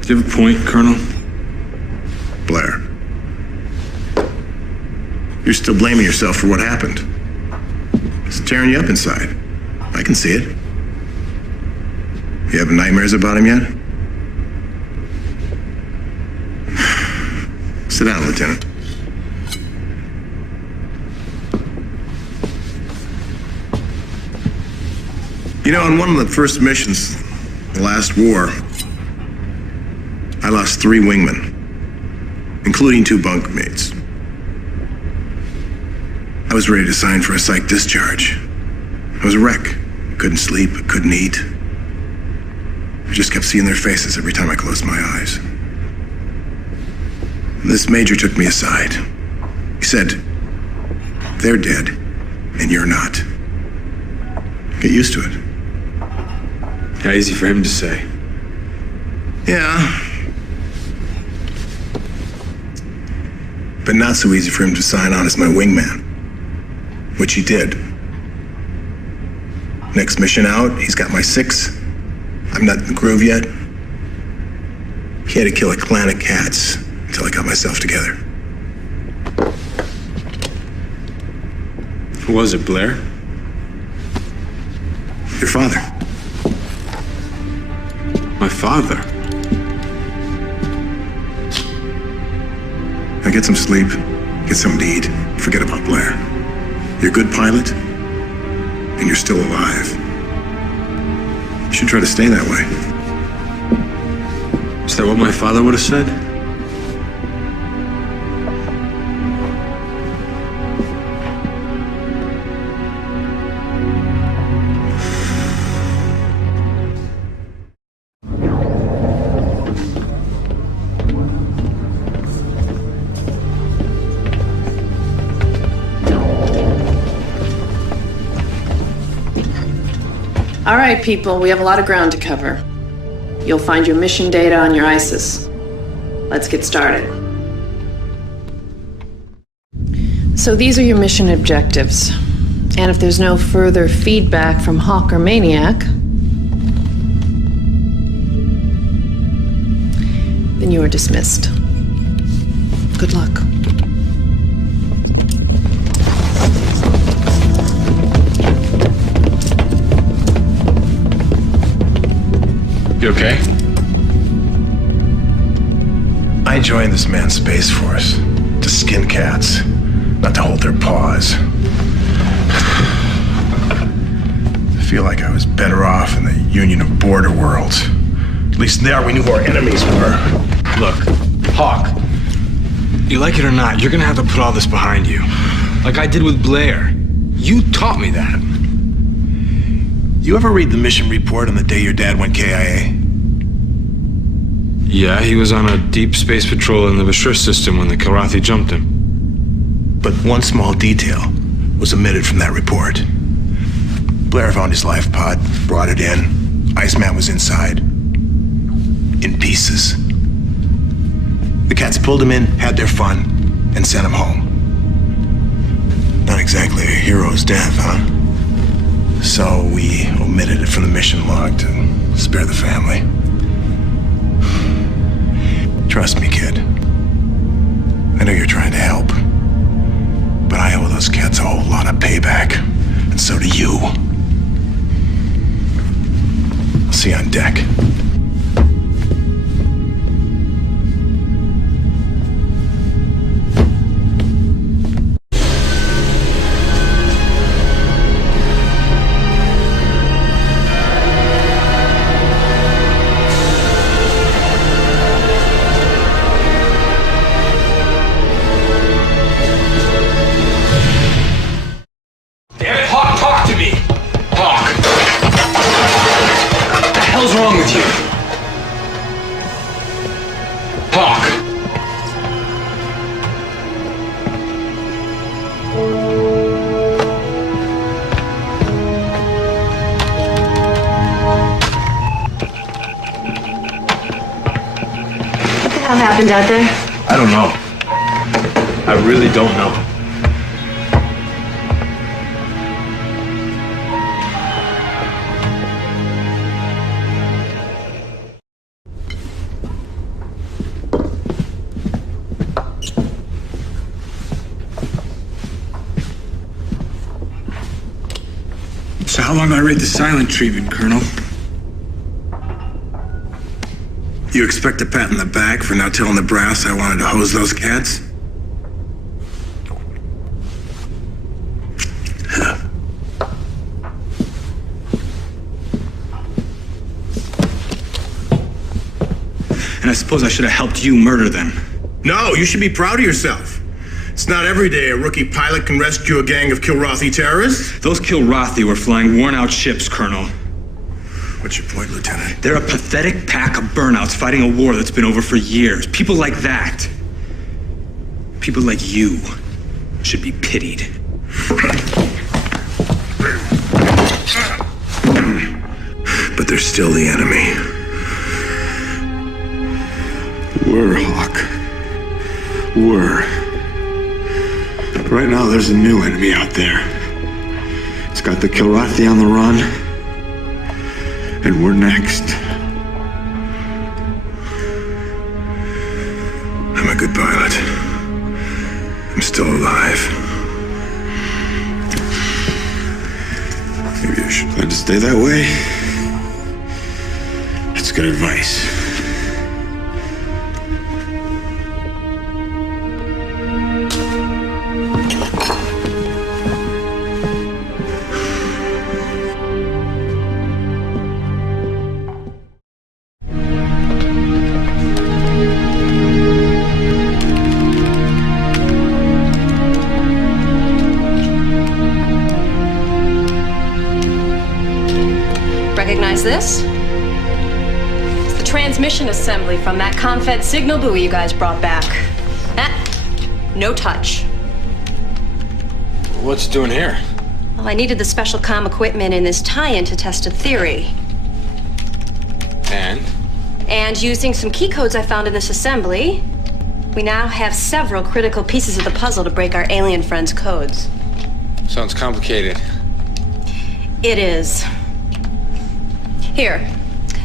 Do you have a point, Colonel? Blair. You're still blaming yourself for what happened. It's tearing you up inside. I can see it. You having nightmares about him yet? Sit down, Lieutenant. You know, in one of the first missions, the last war, I lost 3 wingmen, including 2 bunkmates. I was ready to sign for a psych discharge. I was a wreck. Couldn't sleep, couldn't eat. I just kept seeing their faces every time I closed my eyes. This major took me aside. He said, "They're dead, and you're not. Get used to it." How easy for him to say. Yeah. But not so easy for him to sign on as my wingman. Which he did. Next mission out, he's got my 6. I'm not in the groove yet. He had to kill a clan of cats until I got myself together. Who was it, Blair? Your father. My father? Now get some sleep, get something to eat, forget about Blair. You're a good pilot, and you're still alive. You should try to stay that way. Is that what my father would have said? All right, people, we have a lot of ground to cover. You'll find your mission data on your ISIS. Let's get started. So these are your mission objectives. And if there's no further feedback from Hawk or Maniac, then you are dismissed. Good luck. You okay? I joined this man's Space Force to skin cats, not to hold their paws. I feel like I was better off in the Union of Border Worlds. At least there we knew who our enemies were. Look, Hawk, you like it or not, you're gonna have to put all this behind you. Like I did with Blair. You taught me that. You ever read the mission report on the day your dad went KIA? Yeah, he was on a deep space patrol in the Bashir system when the Kilrathi jumped him. But one small detail was omitted from that report. Blair found his life pod, brought it in. Iceman was inside. In pieces. The cats pulled him in, had their fun, and sent him home. Not exactly a hero's death, huh? So we omitted it from the mission log to spare the family. Trust me, kid. I know you're trying to help. But I owe those cats a whole lot of payback. And so do you. I'll see you on deck. What happened out there? I don't know. I really don't know. rate the silent treatment, Colonel. You expect a pat in the back for not telling the brass I wanted to hose those cats? And I suppose I should have helped you murder them. No, you should be proud of yourself. It's not every day a rookie pilot can rescue a gang of Kilrathi terrorists. Those Kilrathi were flying worn-out ships, Colonel. What's your point, Lieutenant? They're a pathetic pack of burnouts fighting a war that's been over for years. People like that. People like you should be pitied. But they're still the enemy. Were, Hawk. Were. Right now, there's a new enemy out there. It's got the Kilrathi on the run. And we're next. I'm a good pilot. I'm still alive. Maybe I should plan to stay that way. That's good advice. Recognize this? It's the transmission assembly from that Confed signal buoy you guys brought back. No touch. What's it doing here? Well, I needed the special comm equipment in this tie-in to test a theory. And using some key codes I found in this assembly, we now have several critical pieces of the puzzle to break our alien friends' codes. Sounds complicated. It is. Here,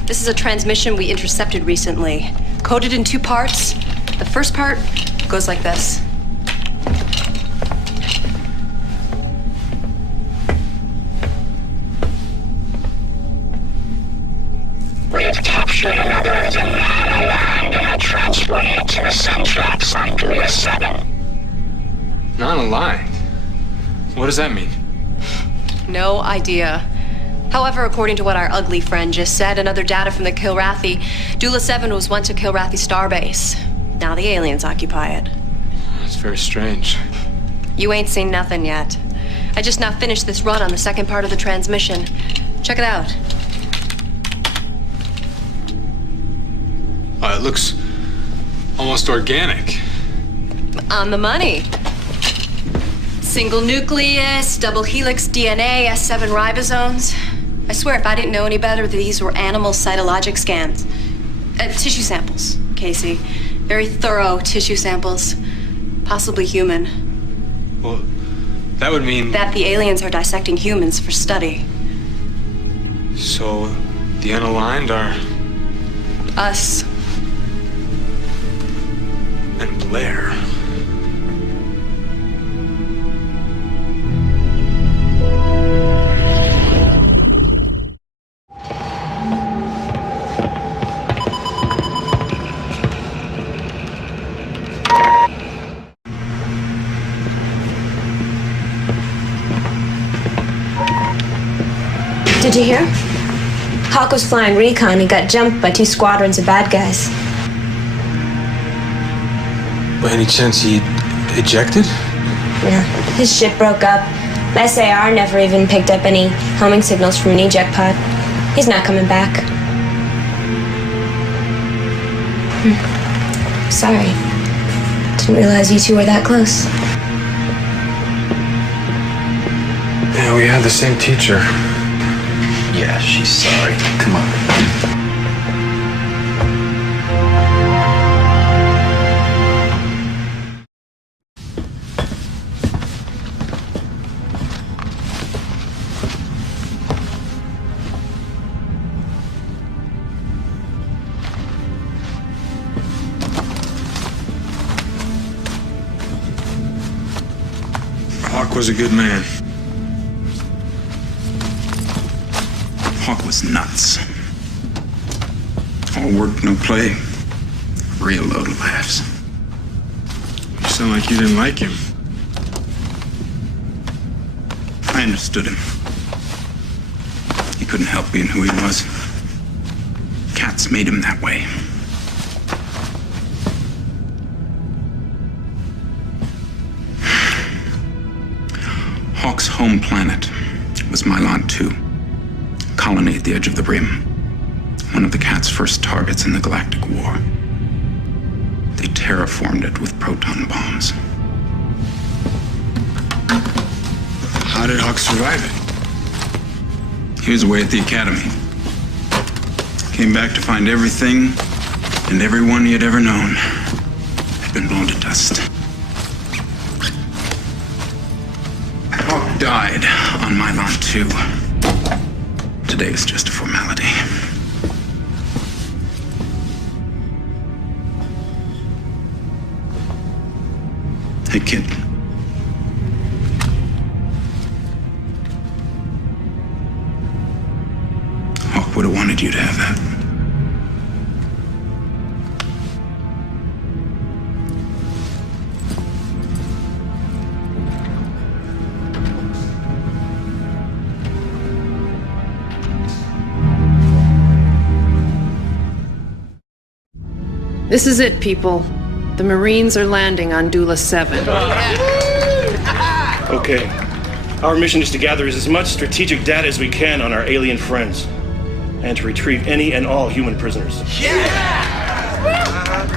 this is a transmission we intercepted recently, coded in 2 parts. The first part goes like this. We've captured another of them non-aligned and are transferring it to the sun traps on Gula 7. Non-aligned? What does that mean? No idea. However, according to what our ugly friend just said and other data from the Kilrathi, Dula 7 was once a Kilrathi starbase. Now the aliens occupy it. That's very strange. You ain't seen nothing yet. I just now finished this run on the second part of the transmission. Check it out. Oh, it looks almost organic. On the money. Single nucleus, double helix DNA, S7 ribosomes. I swear, if I didn't know any better, these were animal cytologic scans. Tissue samples, Casey. Very thorough tissue samples. Possibly human. Well, that would mean... that the aliens are dissecting humans for study. So, the unaligned are... us. And Blair. Did you hear? Hawk was flying recon and got jumped by 2 squadrons of bad guys. By any chance he ejected? Yeah, his ship broke up. SAR never even picked up any homing signals from an eject pod. He's not coming back. Sorry. Didn't realize you 2 were that close. Yeah, we had the same teacher. Yeah, she's sorry. Come on. Hawk was a good man. Hawk was nuts. All work, no play. Real load of laughs. You sound like you didn't like him. I understood him. He couldn't help being who he was. Cats made him that way. Hawk's home planet was Mylon 2, colony at the edge of the rim. One of the Cat's first targets in the Galactic War. They terraformed it with proton bombs. How did Hawk survive it? He was away at the Academy. Came back to find everything and everyone he had ever known had been blown to dust. Hawk died on Mylon 2. Today is just a formality. Hey, kid. Hawk would have wanted you to have that. This is it, people. The Marines are landing on Dula 7. Okay. Our mission is to gather as much strategic data as we can on our alien friends, and to retrieve any and all human prisoners.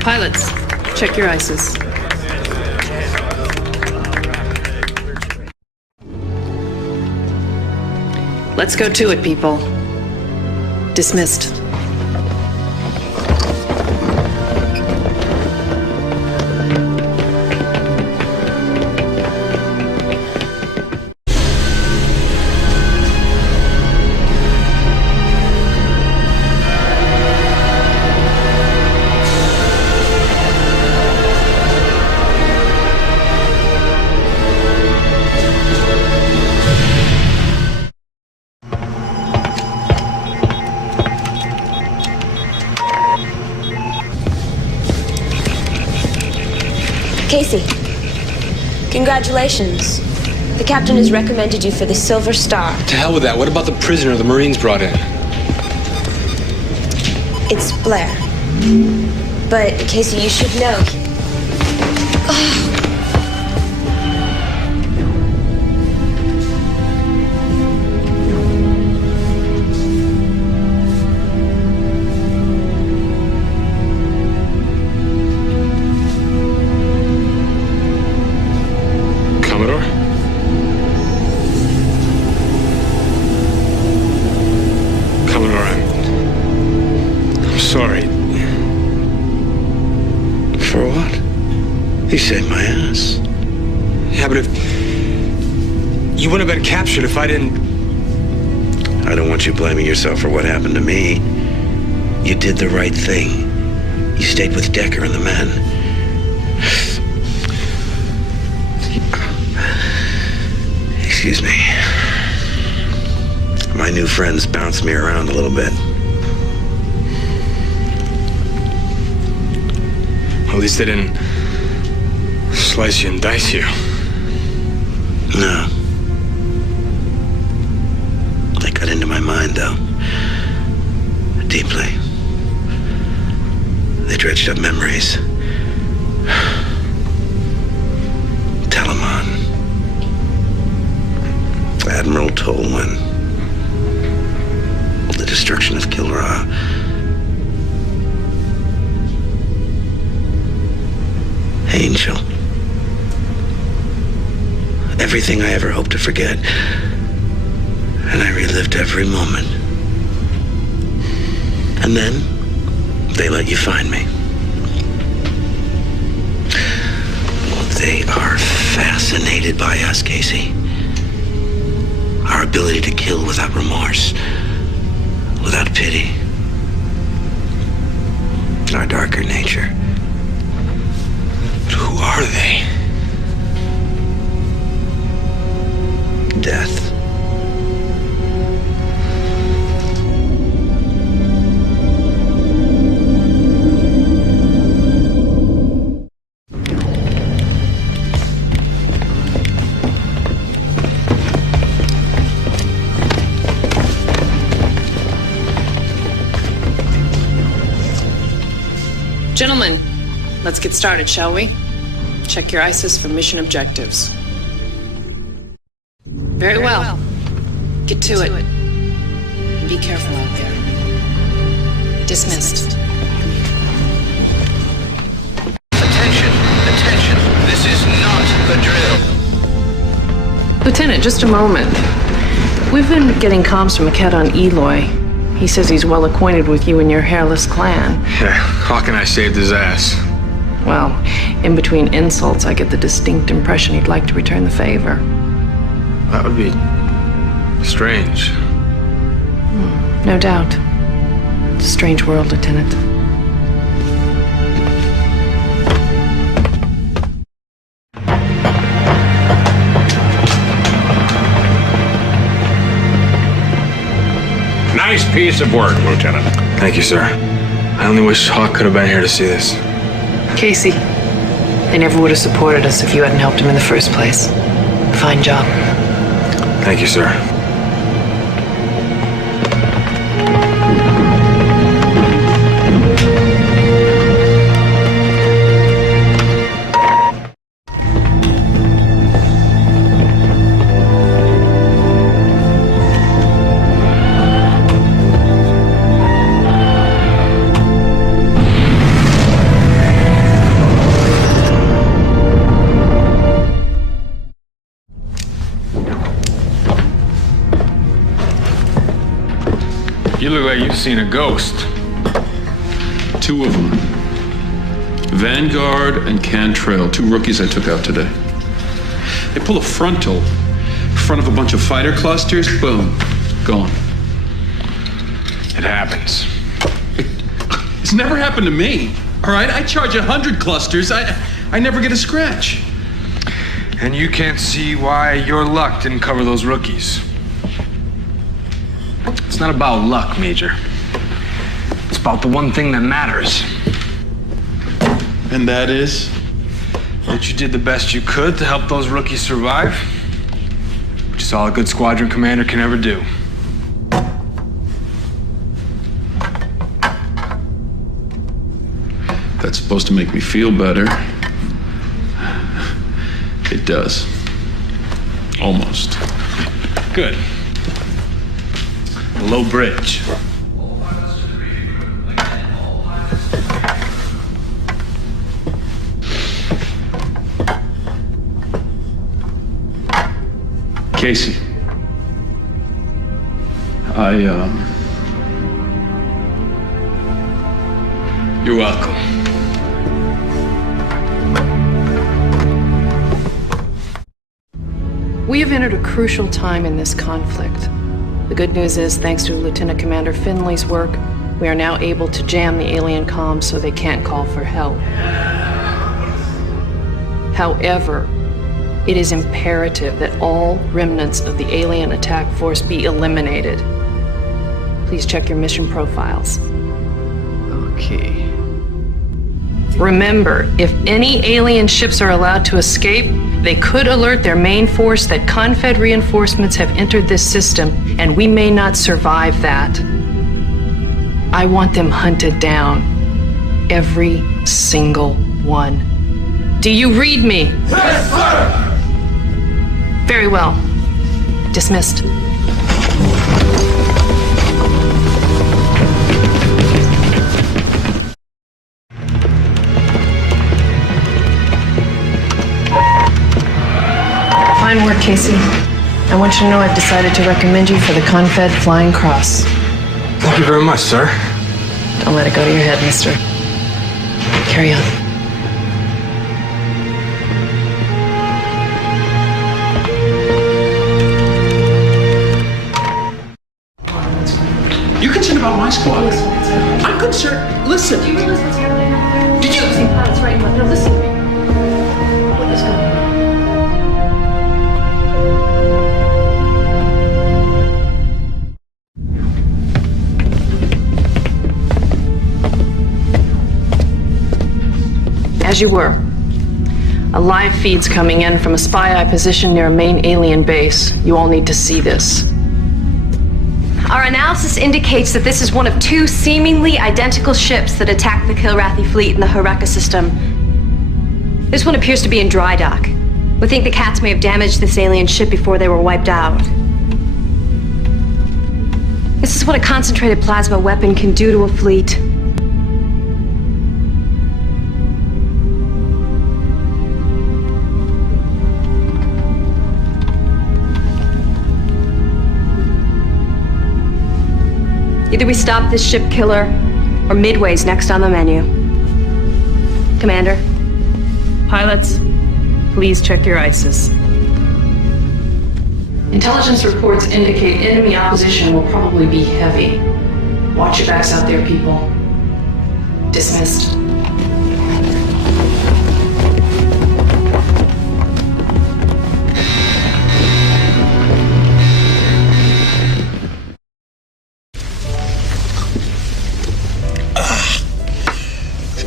Pilots, check your ISIS. Let's go to it, people. Dismissed. Casey, congratulations. The captain has recommended you for the Silver Star. To hell with that. What about the prisoner the Marines brought in? It's Blair. But, Casey, you should know. Sorry. For what? You saved my ass. Yeah, but if... You wouldn't have been captured if I didn't... I don't want you blaming yourself for what happened to me. You did the right thing. You stayed with Decker and the men. Excuse me. My new friends bounced me around a little bit. At least they didn't slice you and dice you. No. They got into my mind, though. Deeply. They dredged up memories. Telemon. Admiral Tolwyn. The destruction of Kilra. Angel. Everything I ever hoped to forget. And I relived every moment. And then, they let you find me. They are fascinated by us, Casey. Our ability to kill without remorse, without pity. Our darker nature. Who are they? Death. Gentlemen, let's get started, shall we? Check your ISIS for mission objectives. Very well. Get to it. Be careful out there. Dismissed. Attention, attention. This is not a drill. Lieutenant, just a moment. We've been getting comms from a cat on Eloy. He says he's well acquainted with you and your hairless clan. Yeah, Hawk and I saved his ass. Well, in between insults, I get the distinct impression he'd like to return the favor. That would be strange. No doubt. It's a strange world, Lieutenant. Nice piece of work, Lieutenant. Thank you, sir. I only wish Hawk could have been here to see this. Casey, they never would have supported us if you hadn't helped them in the first place. Fine job. Thank you, sir. You look like you've seen a ghost. 2 of them. Vanguard and Cantrell, 2 rookies I took out today. They pull a frontal in front of a bunch of fighter clusters, boom, gone. It happens. It's never happened to me, all right? I charge 100 clusters, I never get a scratch. And you can't see why your luck didn't cover those rookies. It's not about luck, Major. It's about the one thing that matters. And that is? That you did the best you could to help those rookies survive. Which is all a good squadron commander can ever do. That's supposed to make me feel better. It does. Almost. Good. Low bridge. Casey, You're welcome. We have entered a crucial time in this conflict. The good news is, thanks to Lieutenant Commander Finley's work, we are now able to jam the alien comms so they can't call for help. However, it is imperative that all remnants of the alien attack force be eliminated. Please check your mission profiles. Okay. Remember, if any alien ships are allowed to escape, they could alert their main force that Confed reinforcements have entered this system, and we may not survive that. I want them hunted down. Every single one. Do you read me? Yes, sir! Very well. Dismissed. Fine work, Casey. I want you to know I've decided to recommend you for the Confed Flying Cross. Thank you very much, sir. Don't let it go to your head, mister. Carry on. you're concerned about my squad. I'm concerned. Listen. Do you realize what's happening out there? Did you? Losing pilots right and left. Now listen to me. What is going on? As you were. A live feed's coming in from a spy eye position near a main alien base. You all need to see this. Our analysis indicates that this is one of two seemingly identical ships that attacked the Kilrathi fleet in the Horeka system. This one appears to be in dry dock. We think the cats may have damaged this alien ship before they were wiped out. This is what a concentrated plasma weapon can do to a fleet. Either we stop this ship killer, or Midway's next on the menu. Commander. Pilots, please check your ISIS. Intelligence reports indicate enemy opposition will probably be heavy. Watch your backs out there, people. Dismissed.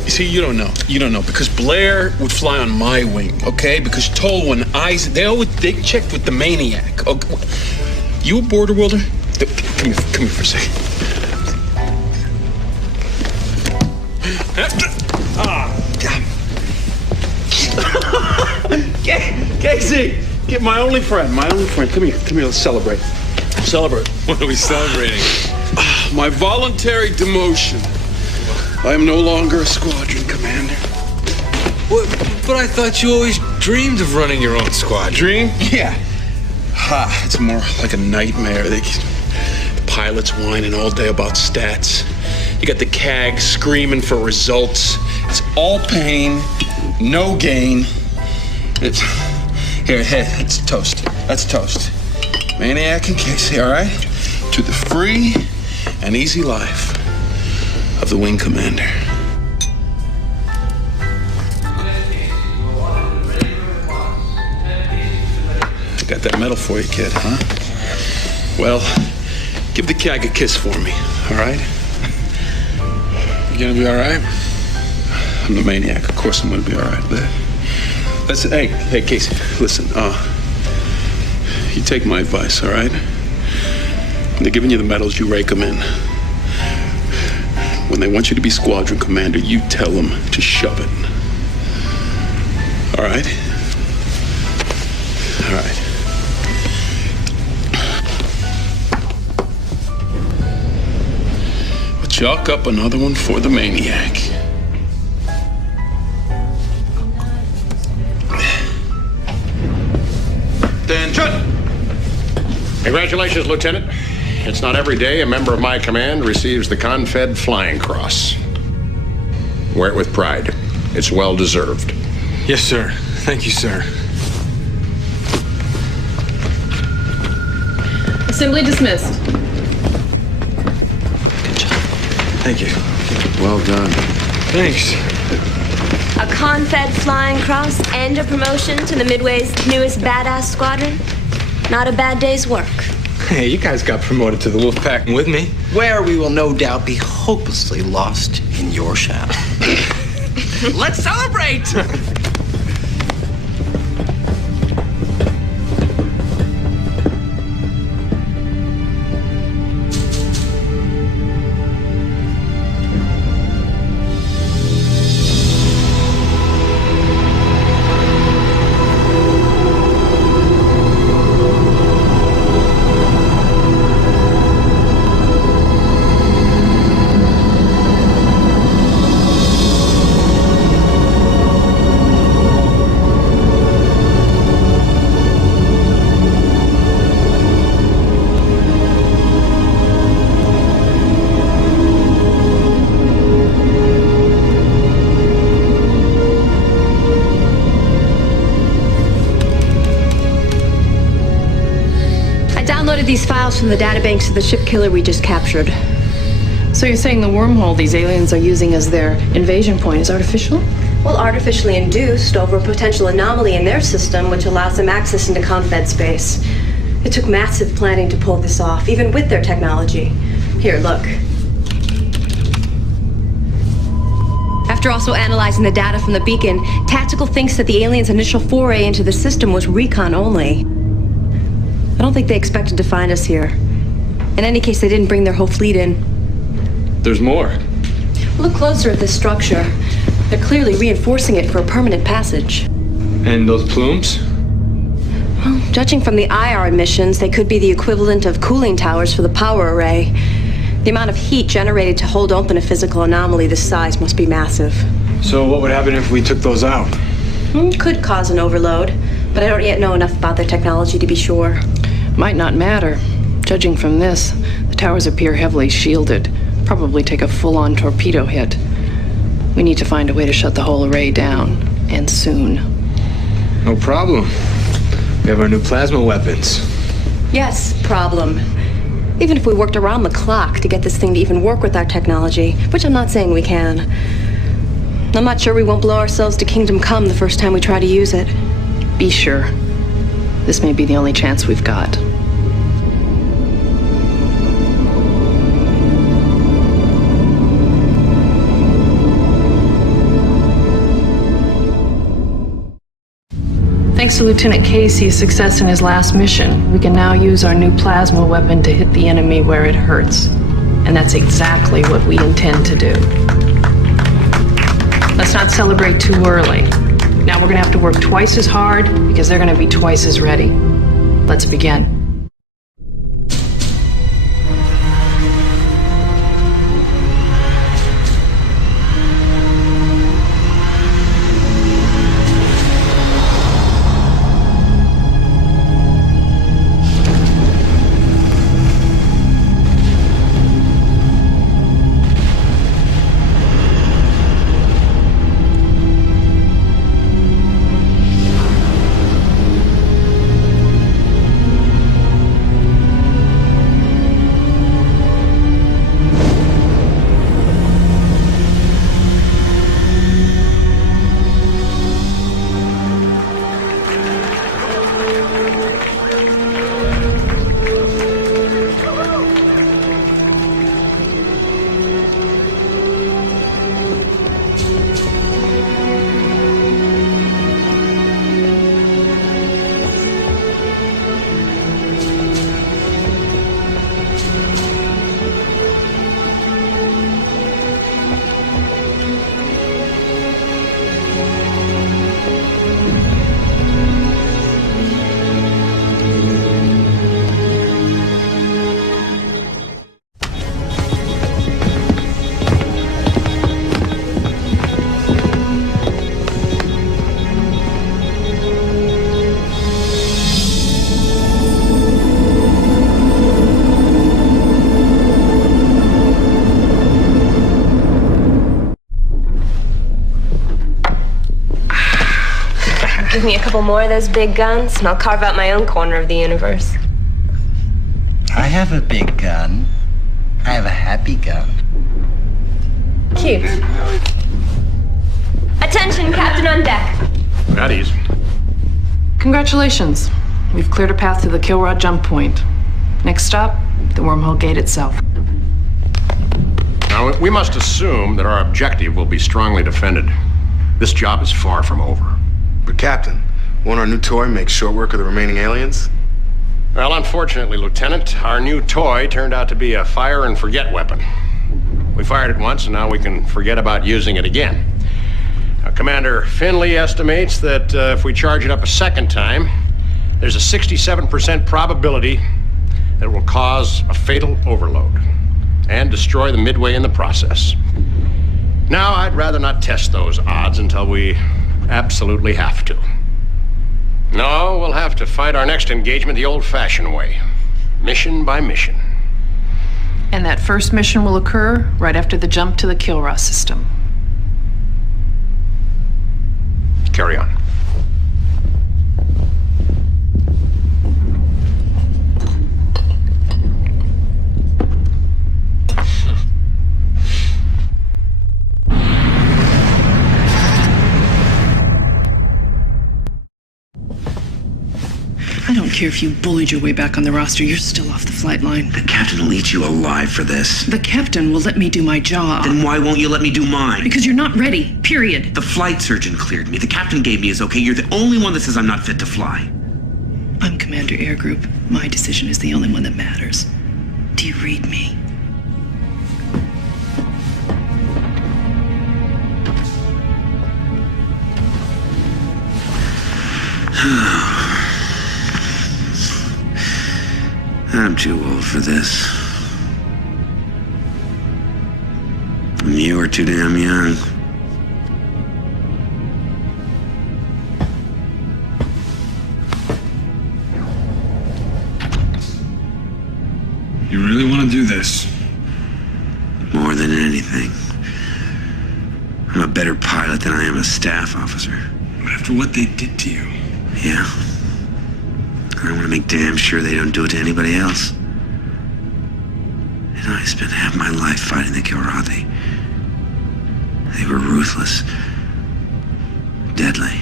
See, you don't know. You don't know because Blair would fly on my wing, okay? Because Toll, when they checked with the maniac. Okay? You a border welder? Come here for a second. Casey, get my only friend. Come here, let's celebrate. What are we celebrating? My voluntary demotion. I am no longer a squadron commander. What? But I thought you always dreamed of running your own squadron. Dream? Yeah. It's more like a nightmare. The pilots whining all day about stats. You got the CAG screaming for results. It's all pain, no gain. It's toast. That's toast. Maniac and Casey, all right? To the free and easy life of the wing commander. I got that medal for you, kid, huh? Well, give the CAG a kiss for me, all right? You gonna be all right? I'm the maniac. Of course I'm gonna be all right. Hey, Casey, listen. You take my advice, all right? When they're giving you the medals, you rake them in. When they want you to be squadron commander, you tell them to shove it. All right? All right. We'll chalk up another one for the maniac. Attention! Congratulations, Lieutenant. It's not every day a member of my command receives the Confed Flying Cross. Wear it with pride. It's well deserved. Yes, sir. Thank you, sir. Assembly dismissed. Good job. Thank you. Well done. Thanks. A Confed Flying Cross and a promotion to the Midway's newest badass squadron? Not a bad day's work. Hey, you guys got promoted to the Wolfpack with me. Where we will no doubt be hopelessly lost in your shadow. Let's celebrate! These files from the databanks of the ship killer we just captured. So you're saying the wormhole these aliens are using as their invasion point is artificial? Well, artificially induced over a potential anomaly in their system which allows them access into Confed space. It took massive planning to pull this off, even with their technology. Here, look. After also analyzing the data from the beacon, Tactical thinks that the aliens' initial foray into the system was recon only. I don't think they expected to find us here. In any case, they didn't bring their whole fleet in. There's more. Look closer at this structure. They're clearly reinforcing it for a permanent passage. And those plumes? Well, judging from the IR emissions, they could be the equivalent of cooling towers for the power array. The amount of heat generated to hold open a physical anomaly this size must be massive. So what would happen if we took those out? Could cause an overload, but I don't yet know enough about their technology to be sure. Might not matter. Judging from this, the towers appear heavily shielded. Probably take a full-on torpedo hit. We need to find a way to shut the whole array down, and soon. No problem. We have our new plasma weapons. Yes, problem. Even if we worked around the clock to get this thing to even work with our technology, which I'm not saying we can. I'm not sure we won't blow ourselves to kingdom come the first time we try to use it. Be sure. This may be the only chance we've got. Thanks to Lieutenant Casey's success in his last mission, we can now use our new plasma weapon to hit the enemy where it hurts. And that's exactly what we intend to do. Let's not celebrate too early. Now we're gonna have to work twice as hard because they're gonna be twice as ready. Let's begin. Give me a couple more of those big guns, and I'll carve out my own corner of the universe. I have a big gun. I have a happy gun. Cute. Attention, Captain on deck. At ease. Congratulations. We've cleared a path to the Kilrod jump point. Next stop, the wormhole gate itself. Now, we must assume that our objective will be strongly defended. This job is far from over. But Captain, won't our new toy make short work of the remaining aliens? Well, unfortunately, Lieutenant, our new toy turned out to be a fire-and-forget weapon. We fired it once, and now we can forget about using it again. Now, Commander Finley estimates that if we charge it up a second time, there's a 67% probability that it will cause a fatal overload and destroy the Midway in the process. Now, I'd rather not test those odds until we absolutely have to. No, we'll have to fight our next engagement the old-fashioned way, mission by mission. And that first mission will occur right after the jump to the Kilrod system. Carry on. I don't care if you bullied your way back on the roster, you're still off the flight line. The captain will eat you alive for this. The captain will let me do my job. Then why won't you let me do mine? Because you're not ready, period. The flight surgeon cleared me. The captain gave me his okay. You're the only one that says I'm not fit to fly. I'm Commander Air Group. My decision is the only one that matters. Do you read me? I'm too old for this. And you are too damn young. You really want to do this? More than anything. I'm a better pilot than I am a staff officer. But after what they did to you. Yeah. I want to make damn sure they don't do it to anybody else. You know, I spent half my life fighting the Kilrathi. They were ruthless. Deadly.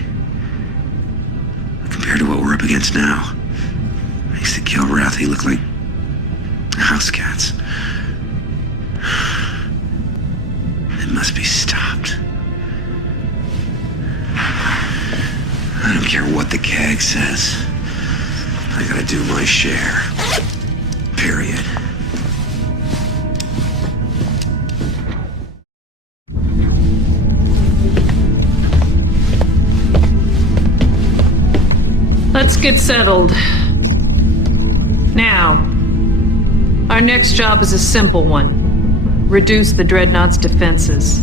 Compared to what we're up against now, makes the Kilrathi look like house cats. It must be stopped. I don't care what the CAG says. I gotta do my share. Period. Let's get settled. Now, our next job is a simple one. Reduce the Dreadnought's defenses.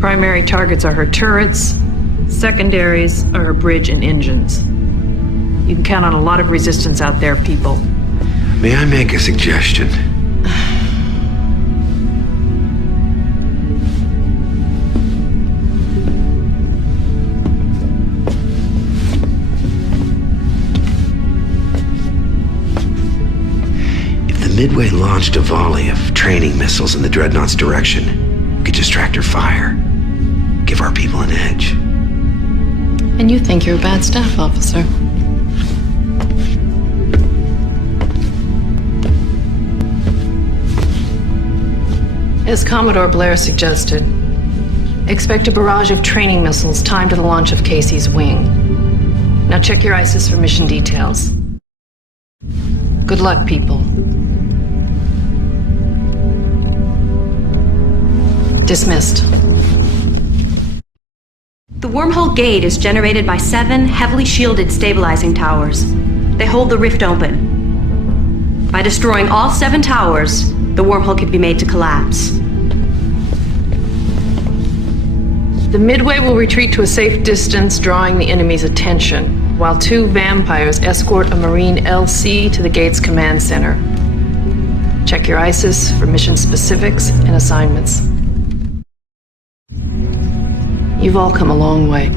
Primary targets are her turrets. Secondaries are her bridge and engines. You can count on a lot of resistance out there, people. May I make a suggestion? If the Midway launched a volley of training missiles in the Dreadnought's direction, we could distract her fire. Give our people an edge. And you think you're a bad staff officer. As Commodore Blair suggested, expect a barrage of training missiles timed to the launch of Casey's wing. Now check your ISIS for mission details. Good luck, people. Dismissed. The wormhole gate is generated by 7 heavily shielded stabilizing towers. They hold the rift open. By destroying all 7 towers, the wormhole can be made to collapse. The Midway will retreat to a safe distance, drawing the enemy's attention, while 2 vampires escort a Marine LC to the gate's command center. Check your ISIS for mission specifics and assignments. You've all come a long way.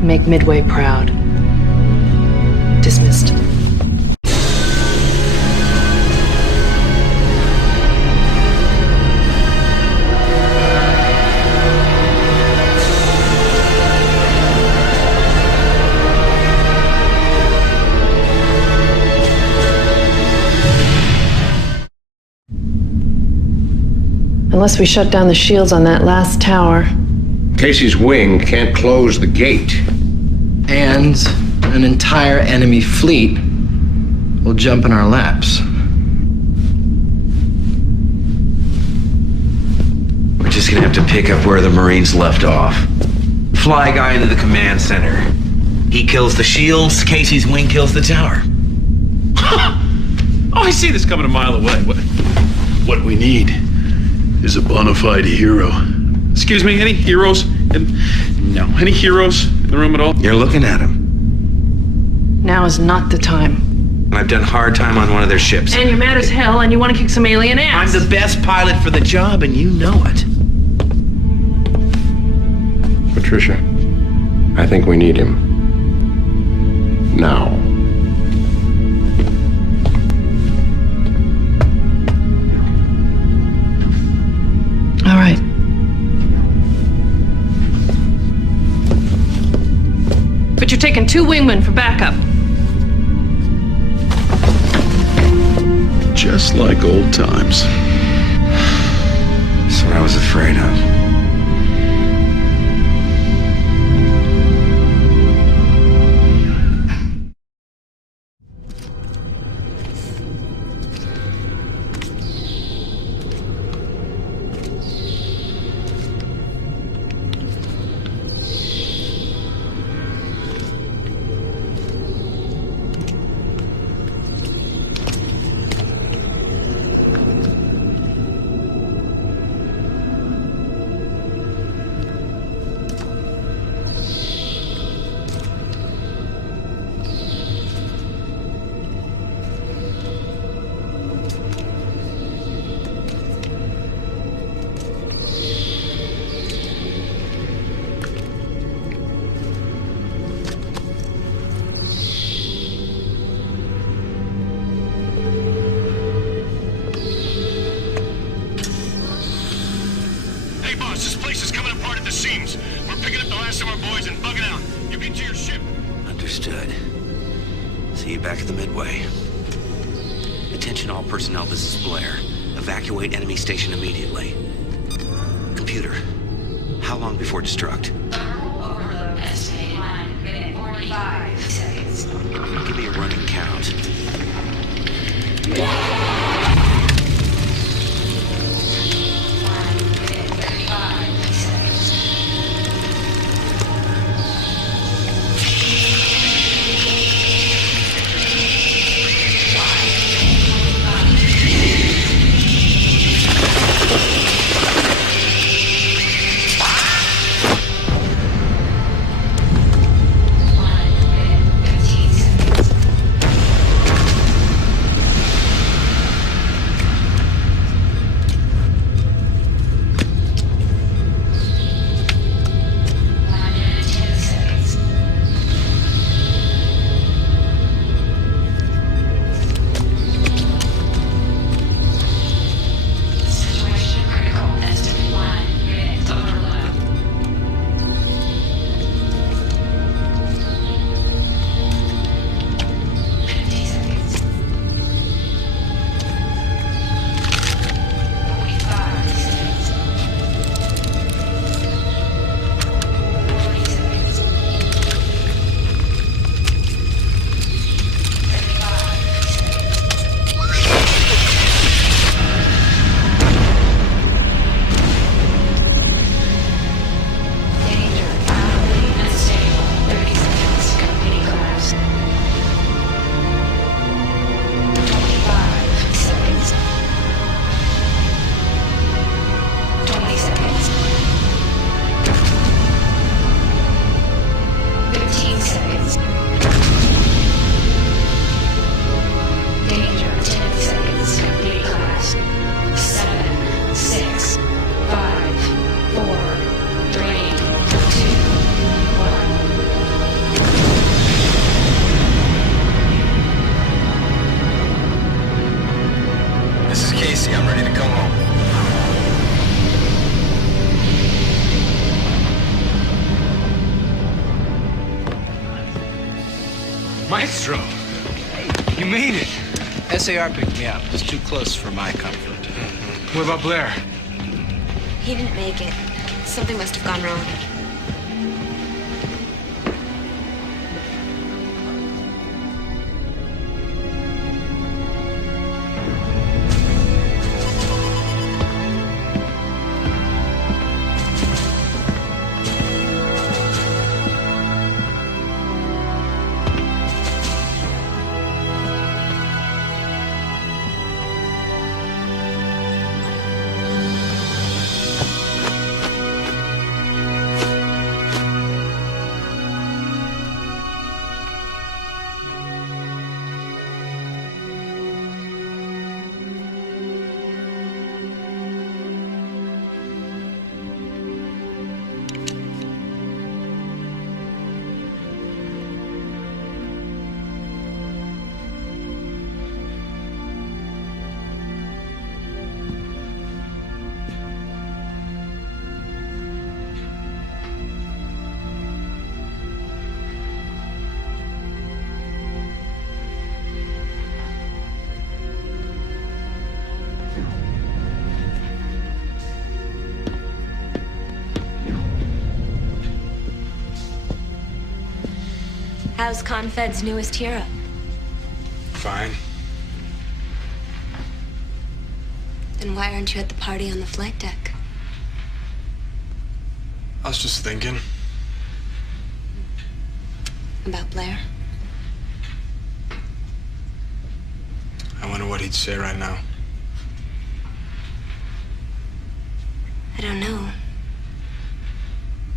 Make Midway proud. Dismissed. Unless we shut down the shields on that last tower. Casey's wing can't close the gate. And an entire enemy fleet will jump in our laps. We're just gonna have to pick up where the Marines left off. Fly guy into the command center. He kills the shields, Casey's wing kills the tower. Oh, I see this coming a mile away. What we need is a bona fide hero. Excuse me, any heroes? Any heroes in the room at all? You're looking at him. Now is not the time. And I've done hard time on one of their ships. And you're mad as hell and you want to kick some alien ass. I'm the best pilot for the job and you know it. Patricia, I think we need him. Now. All right. But you're taking 2 wingmen for backup. Just like old times. That's what I was afraid of. the seams. We're picking up the last of our boys and bugging out. You get to your ship. Understood. See you back at the Midway. Attention all personnel, this is Blair. Evacuate enemy station immediately. Computer, how long before destruct? Overload estimated 1 minute 45 seconds. Give me a running count. 1 minute 35 seconds. Maestro! You made it! SAR picked me up. It was too close for my comfort. What about Blair? He didn't make it. Something must have gone wrong. How's Confed's newest hero? Fine. Then why aren't you at the party on the flight deck? I was just thinking. About Blair? I wonder what he'd say right now. I don't know.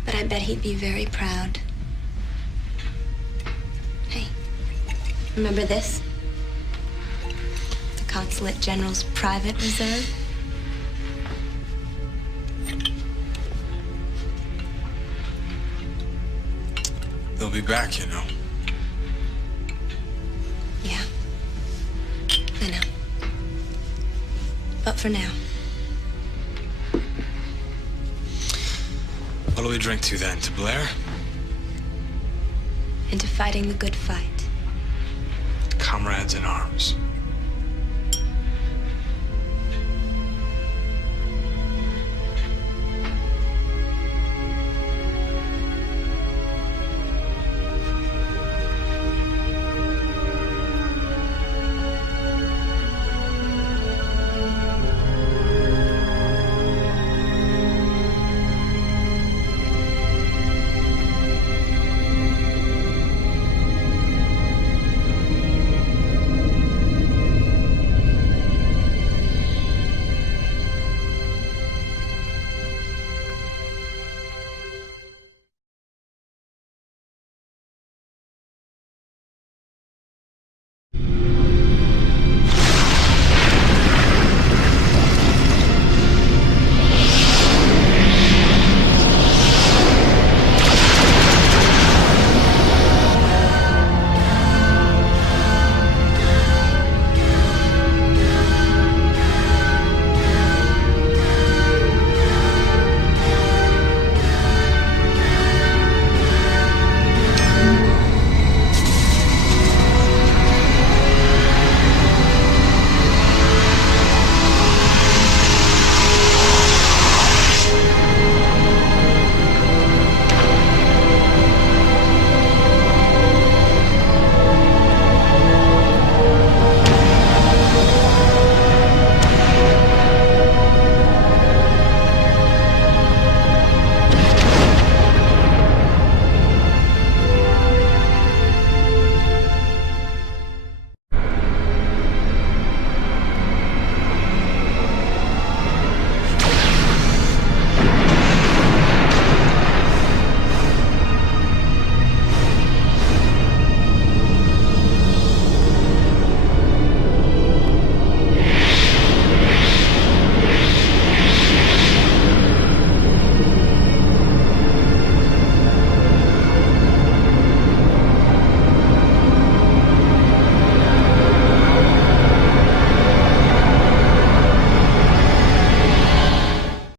But I bet he'd be very proud. Hey, remember this? The Consulate General's private reserve? They'll be back, you know. Yeah. I know. But for now. What do we drink to then? To Blair? Into fighting the good fight. Comrades in arms.